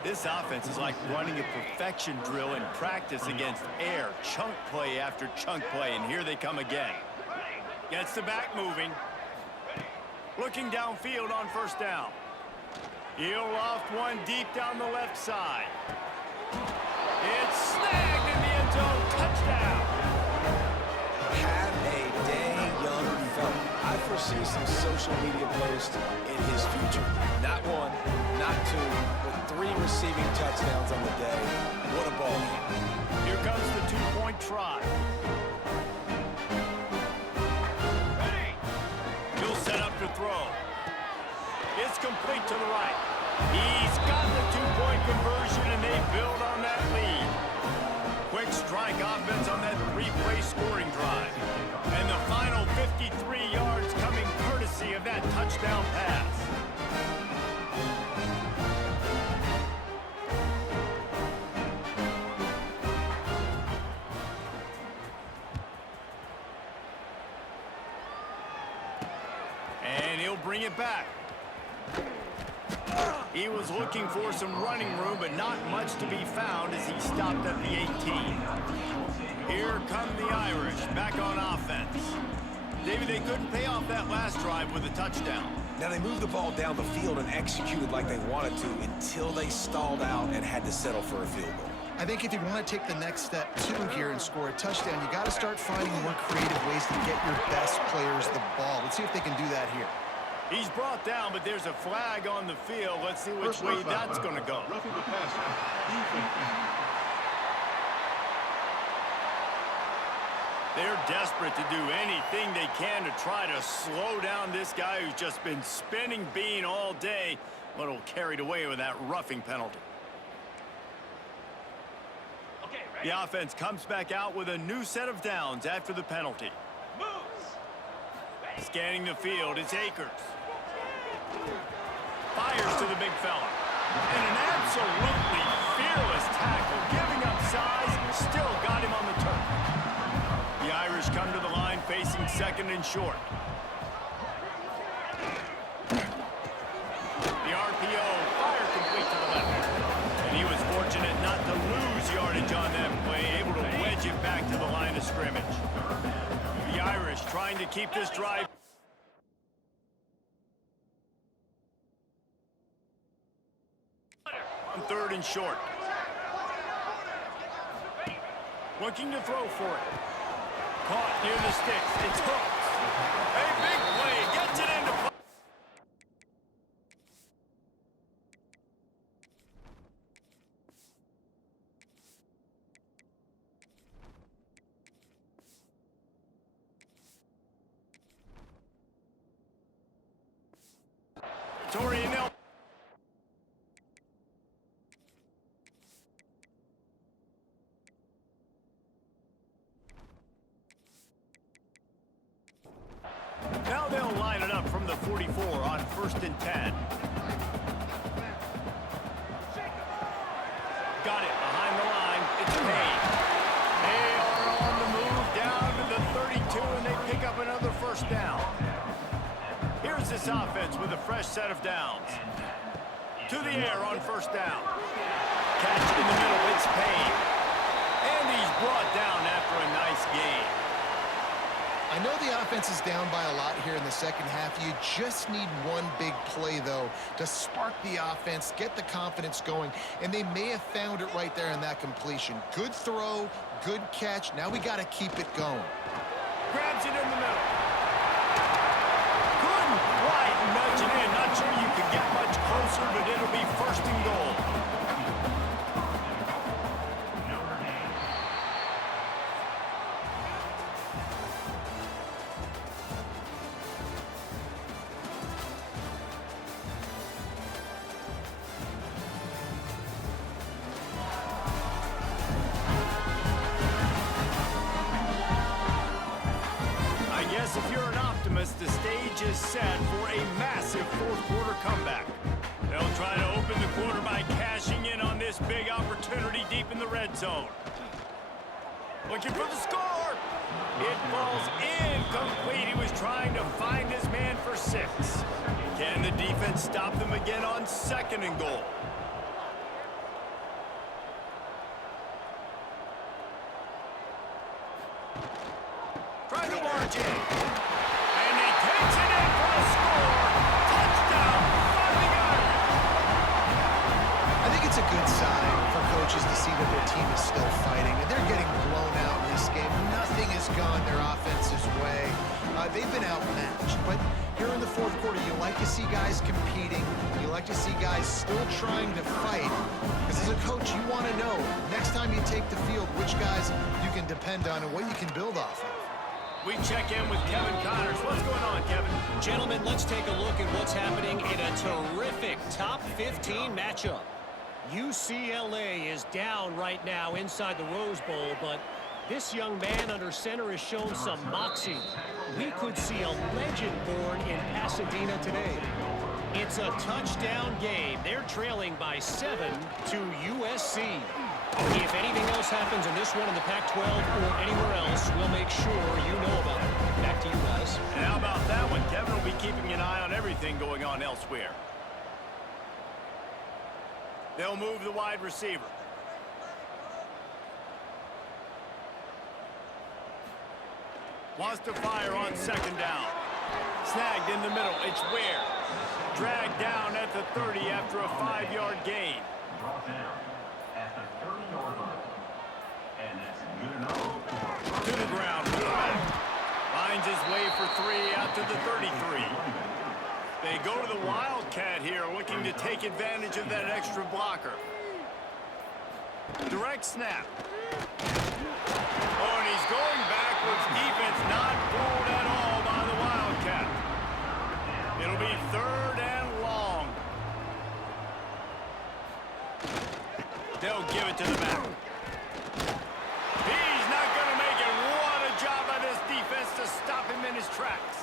This offense is like running a perfection drill in practice against air. Chunk play after chunk play, and here they come again. Gets the back moving. Looking downfield on 1st down. He'll loft one deep down the left side. It's snagged in the end zone. Touchdown. Have a day, young fella. I foresee some social media posts in his future. Not 1, not 2, but 3 receiving touchdowns on the day. What a ball game. Here comes the 2-point try. He'll set up to throw. It's complete to the right. He's got the 2-point conversion, and they build on that lead. Quick strike offense on that 3-play scoring drive. And the final 53 yards coming courtesy of that touchdown pass. And he'll bring it back. He was looking for some running room, but not much to be found as he stopped at the 18. Here come the Irish, back on offense. David, they couldn't pay off that last drive with a touchdown. Now, they moved the ball down the field and executed like they wanted to until they stalled out and had to settle for a field goal. I think if you want to take the next step, too, here and score a touchdown, you got to start finding more creative ways to get your best players the ball. Let's see if they can do that here. He's brought down, but there's a flag on the field. Let's see which way that's going to go. Roughing the passer. Defense. They're desperate to do anything they can to try to slow down this guy who's just been spinning bean all day. A little carried away with that roughing penalty. Okay, ready? The offense comes back out with a new set of downs after the penalty. Moves. Ready? Scanning the field, it's Akers. Fires to the big fella. And an absolutely fearless tackle, giving up size, still got him on the turf. The Irish come to the line facing second and short. The RPO, fire complete to the left. And he was fortunate not to lose yardage on that play, able to wedge it back to the line of scrimmage. The Irish trying to keep this drive. On third and short. Looking to throw for it. Caught near the sticks. It's hooked. A big play. Gets it into play. Torianel. Now they'll line it up from the 44 on 1st and 10. Got it behind the line. It's Payne. They are on the move down to the 32, and they pick up another first down. Here's this offense with a fresh set of downs. To the air on first down. Catch in the middle. It's Payne. And he's brought down after a nice gain. I know the offense is down by a lot here in the second half. You just need one big play, though, to spark the offense, get the confidence going, and they may have found it right there in that completion. Good throw, good catch. Now we got to keep it going. Grabs it in the middle. Couldn't quite nudge it in. Not sure you could get much closer, but it'll be first and goal. If you're an optimist, the stage is set for a massive fourth-quarter comeback. They'll try to open the quarter by cashing in on this big opportunity deep in the red zone. Looking for the score. It falls incomplete. He was trying to find his man for 6. Can the defense stop them again on 2nd and goal? Trying to march in. And he takes it in for a score. Touchdown, Fighting Irish. I think it's a good sign for coaches to see that their team is still fighting, and they're getting blown out in this game. Nothing has gone their offense's way. They've been outmatched, but here in the fourth quarter, you like to see guys competing. You like to see guys still trying to fight. Because as a coach, you want to know, next time you take the field, which guys you can depend on and what you can build off of. We check in with Kevin Connors. What's going on, Kevin? Gentlemen, let's take a look at what's happening in a terrific top 15 matchup. UCLA is down right now inside the Rose Bowl, but this young man under center has shown some moxie. We could see a legend born in Pasadena today. It's a touchdown game. They're trailing by 7 to USC. If anything else happens in this one in the Pac-12 or anywhere else, we'll make sure you know about it. Back to you guys. And how about that one? Kevin will be keeping an eye on everything going on elsewhere. They'll move the wide receiver. Wants to fire on 2nd down. Snagged in the middle. It's Ware. Dragged down at the 30 after a 5-yard gain. Brought down at the 30-yard line. And that's good enough. To the ground. Finds his way for 3 out to the 33. They go to the Wildcat here, looking to take advantage of that extra blocker. Direct snap. Oh, and he's going backwards. Defense not fooled at all by the Wildcat. It'll be 3rd and long. They'll give it to the back. He's not going to make it. What a job by this defense to stop him in his tracks.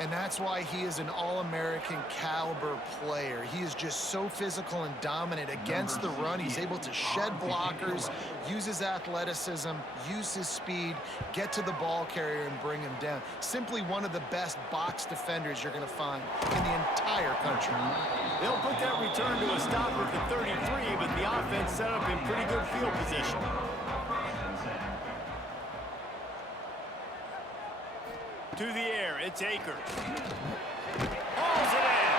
And that's why he is an All-American caliber player. He is just so physical and dominant against the run. He's able to shed blockers, use his athleticism, use his speed, get to the ball carrier and bring him down. Simply one of the best box defenders you're going to find in the entire country. They'll put that return to a stop at the 33, but the offense set up in pretty good field position. To the air, it's Akers. Hauls it in.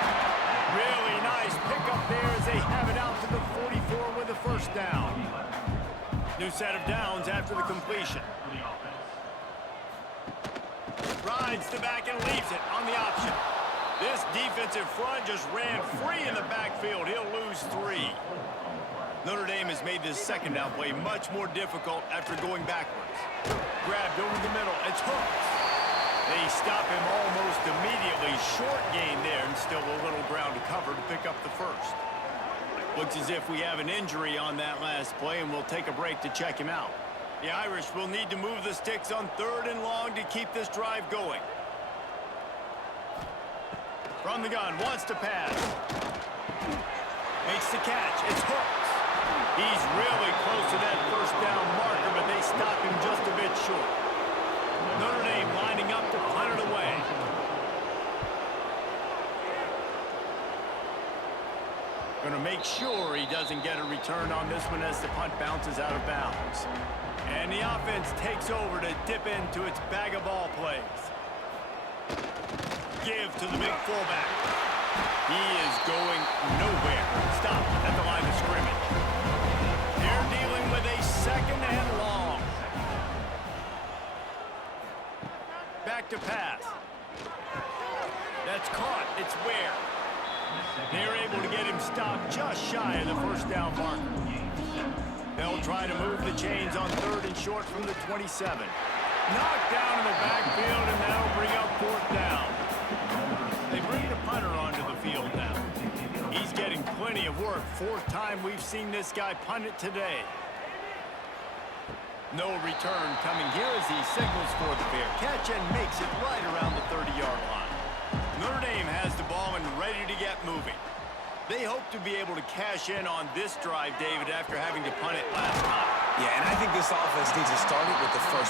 Really nice pickup there as they have it out to the 44 with a first down. New set of downs after the completion. Rides the back and leaves it on the option. This defensive front just ran free in the backfield. He'll lose 3. Notre Dame has made this second down play much more difficult after going backwards. Grabbed over the middle. It's Hooks. They stop him almost immediately. Short gain there and still a little ground to cover to pick up the first. Looks as if we have an injury on that last play, and we'll take a break to check him out. The Irish will need to move the sticks on 3rd and long to keep this drive going. From the gun, wants to pass. Makes the catch. It's Hooks. He's really close to that first down marker, but they stop him just a bit short. Notre Dame lining up to punt it away. Going to make sure he doesn't get a return on this one as the punt bounces out of bounds. And the offense takes over to dip into its bag of ball plays. Give to the big fullback. He is going nowhere. Stop at the line of scrimmage. They're dealing with a 2nd and long. Back to pass. That's caught. It's Ware. They're able to get him stopped just shy of the first down marker. They'll try to move the chains on 3rd and short from the 27. Knocked down in the backfield, and that'll bring up 4th down. They bring the punter onto the field now. He's getting plenty of work. 4th time we've seen this guy punt it today. No return coming here as he signals for the fair catch and makes it right around the 30-yard line. Notre Dame has the ball and ready to get moving. They hope to be able to cash in on this drive, David, after having to punt it last time. Yeah, and I think this offense needs to start it with the first.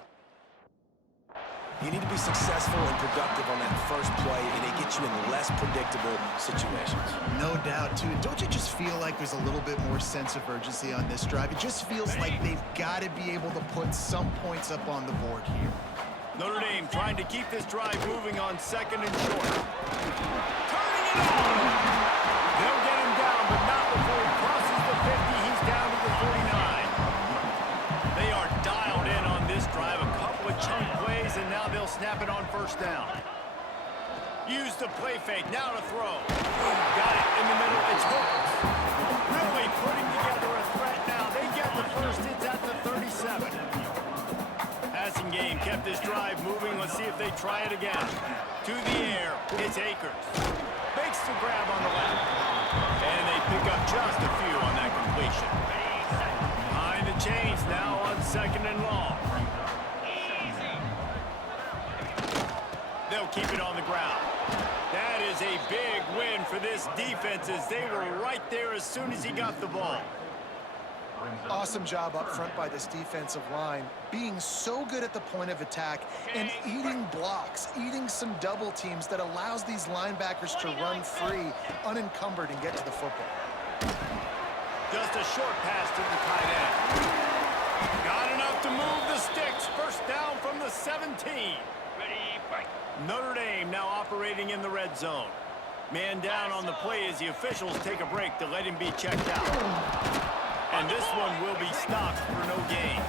You need to be successful and productive on that first play, and it gets you in less predictable situations. No doubt, too. Don't you just feel like there's a little bit more sense of urgency on this drive? It just feels like they've got to be able to put some points up on the board here. Notre Dame trying to keep this drive moving on 2nd and short. Turning it on! They'll get him down, but not before he crosses the 50. He's down to the 49. They are dialed in on this drive. A couple of chunk plays, and now they'll snap it on 1st down. Use the play fake. Now to throw. Got it in the middle. It's Hooks. Really putting together a threat now. They get the first. It's at the 37. Passing game kept this drive moving. Let's see if they try it again. To the air. It's Akers. Makes the grab on the left. And they pick up just a few on that completion. Behind the chains now on 2nd and long. They'll keep it on the ground. That is a big win for this defense as they were right there as soon as he got the ball. Awesome job up front by this defensive line, being so good at the point of attack and eating blocks, eating some double teams that allows these linebackers to run free, unencumbered, and get to the football. Just a short pass to the tight end. Got enough to move the sticks. First down from the 17. Ready, fight. Notre Dame now operating in the red zone. Man down on the play as the officials take a break to let him be checked out. And this one will be stopped for no gain.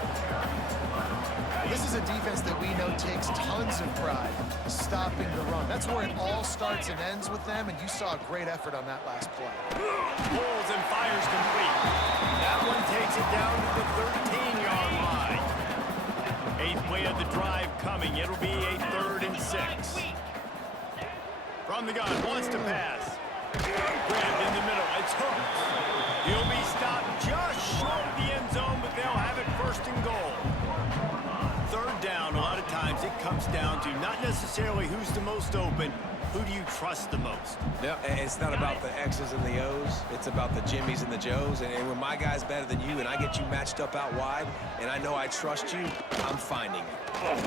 This is a defense that we know takes tons of pride stopping the run. That's where it all starts and ends with them, and you saw a great effort on that last play. Pulls and fires complete. That one takes it down to the 13-yard line. 8th play of the drive coming. It'll be a 3rd and 6. From the gun, wants to pass. Grabbed in the middle. It's hooked. He'll be stopped just short of the end zone, but they'll have it first and goal. Third down, a lot of times it comes down to not necessarily who's the most open, who do you trust the most? Yeah, and it's not about the X's and the O's. It's about the Jimmys and the Joes. And when my guy's better than you and I get you matched up out wide and I know I trust you, I'm finding it. And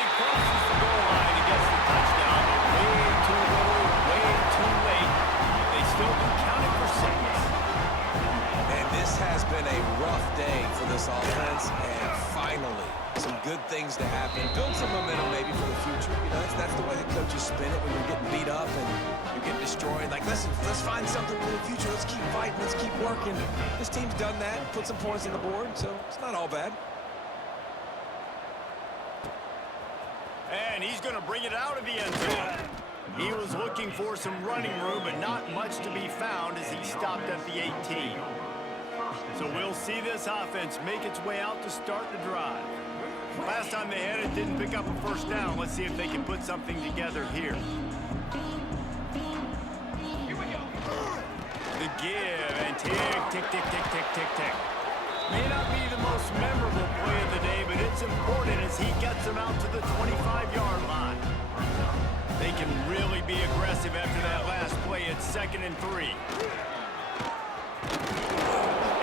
he crosses the goal line and gets the touchdown. But way too little, way too late. They still be counting for 6. And this has been a rough day for this offense. And finally, some good things to happen. Build some momentum maybe for the future. You know, that's the way the coaches spin it when you're getting beat up and you're getting destroyed. Like, listen, let's find something for the future. Let's keep fighting. Let's keep working. This team's done that. Put some points on the board, so it's not all bad. And he's going to bring it out of the end zone. He was looking for some running room, but not much to be found as he stopped at the 18. So we'll see this offense make its way out to start the drive. Last time they had it, didn't pick up a first down. Let's see if they can put something together here. The give and tick, tick, tick, tick, tick, tick, tick. May not be the most memorable play of the day, but it's important as he gets them out to the 25-yard line. They can really be aggressive after that last play. It's 2nd and 3.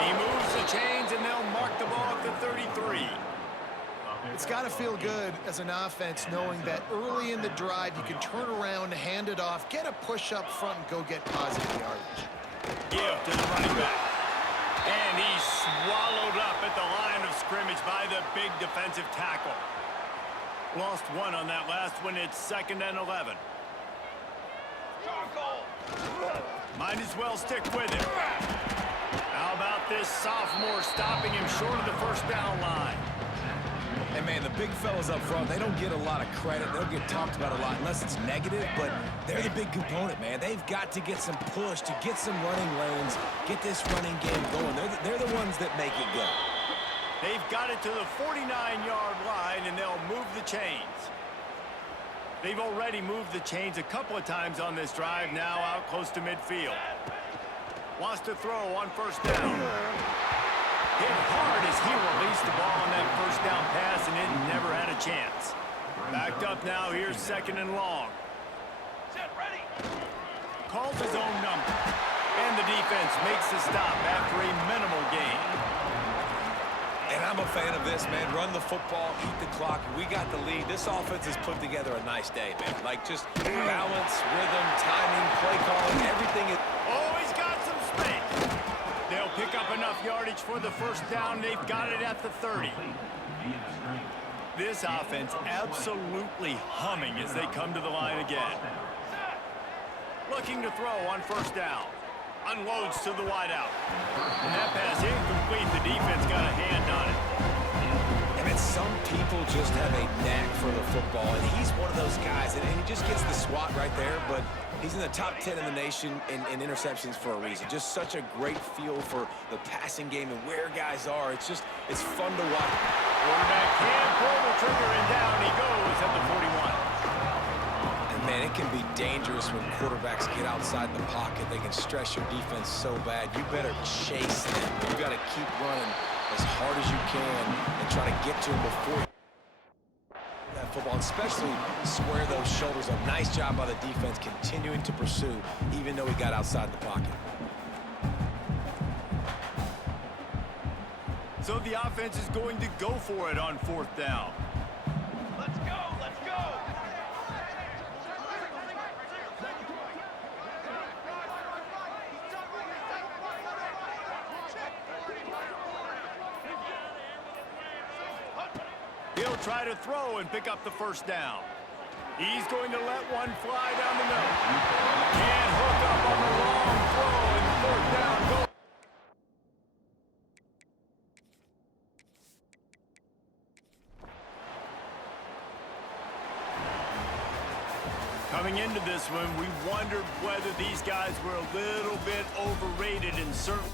He moves the chains, and they'll mark the ball at the 33. It's got to feel good as an offense knowing that early in the drive you can turn around, hand it off, get a push up front, and go get positive yardage. Give to the running back. And he's swallowed up at the line of scrimmage by the big defensive tackle. Lost 1 on that last one. It's 2nd and 11. Might as well stick with it. How about this sophomore stopping him short of the first down line? And, man, the big fellas up front, they don't get a lot of credit. They'll get talked about a lot unless it's negative, but they're the big component, man. They've got to get some push, to get some running lanes, get this running game going. They're the ones that make it go. They've got it to the 49-yard line, and they'll move the chains. They've already moved the chains a couple of times on this drive, now out close to midfield. Wants to throw on first down. Hit hard as he released the ball on that first down pass, and it never had a chance. Backed up now, here's 2nd and long. Set, ready. Calls his own number. And the defense makes the stop after a minimal gain. And I'm a fan of this, man. Run the football, eat the clock. We got the lead. This offense has put together a nice day, man. Like, just balance, rhythm, timing, play calling, everything is... Oh, he's got some space. They'll pick up enough yardage for the first down. They've got it at the 30. This offense absolutely humming as they come to the line again. Looking to throw on first down. Unloads to the wideout. And that pass incomplete. The defense got a hand on it. I mean, some people just have a knack for the football, and he's one of those guys, and he just gets the swat right there, but he's in the top 10 in the nation in interceptions for a reason. Just such a great feel for the passing game and where guys are. It's fun to watch. Quarterback can pull the trigger, and down he goes at the 41. And, man, it can be dangerous when quarterbacks get outside the pocket. They can stress your defense so bad. You better chase them. You got to keep running as hard as you can and try to get to them before that football, especially square those shoulders up. Nice job by the defense continuing to pursue, even though he got outside the pocket. So the offense is going to go for it on 4th down. Let's go, let's go. He'll try to throw and pick up the first down. He's going to let one fly down the middle. Can't hook up on the long throw, and the 4th down goal. Coming into this one, we wondered whether these guys were a little bit overrated in certain...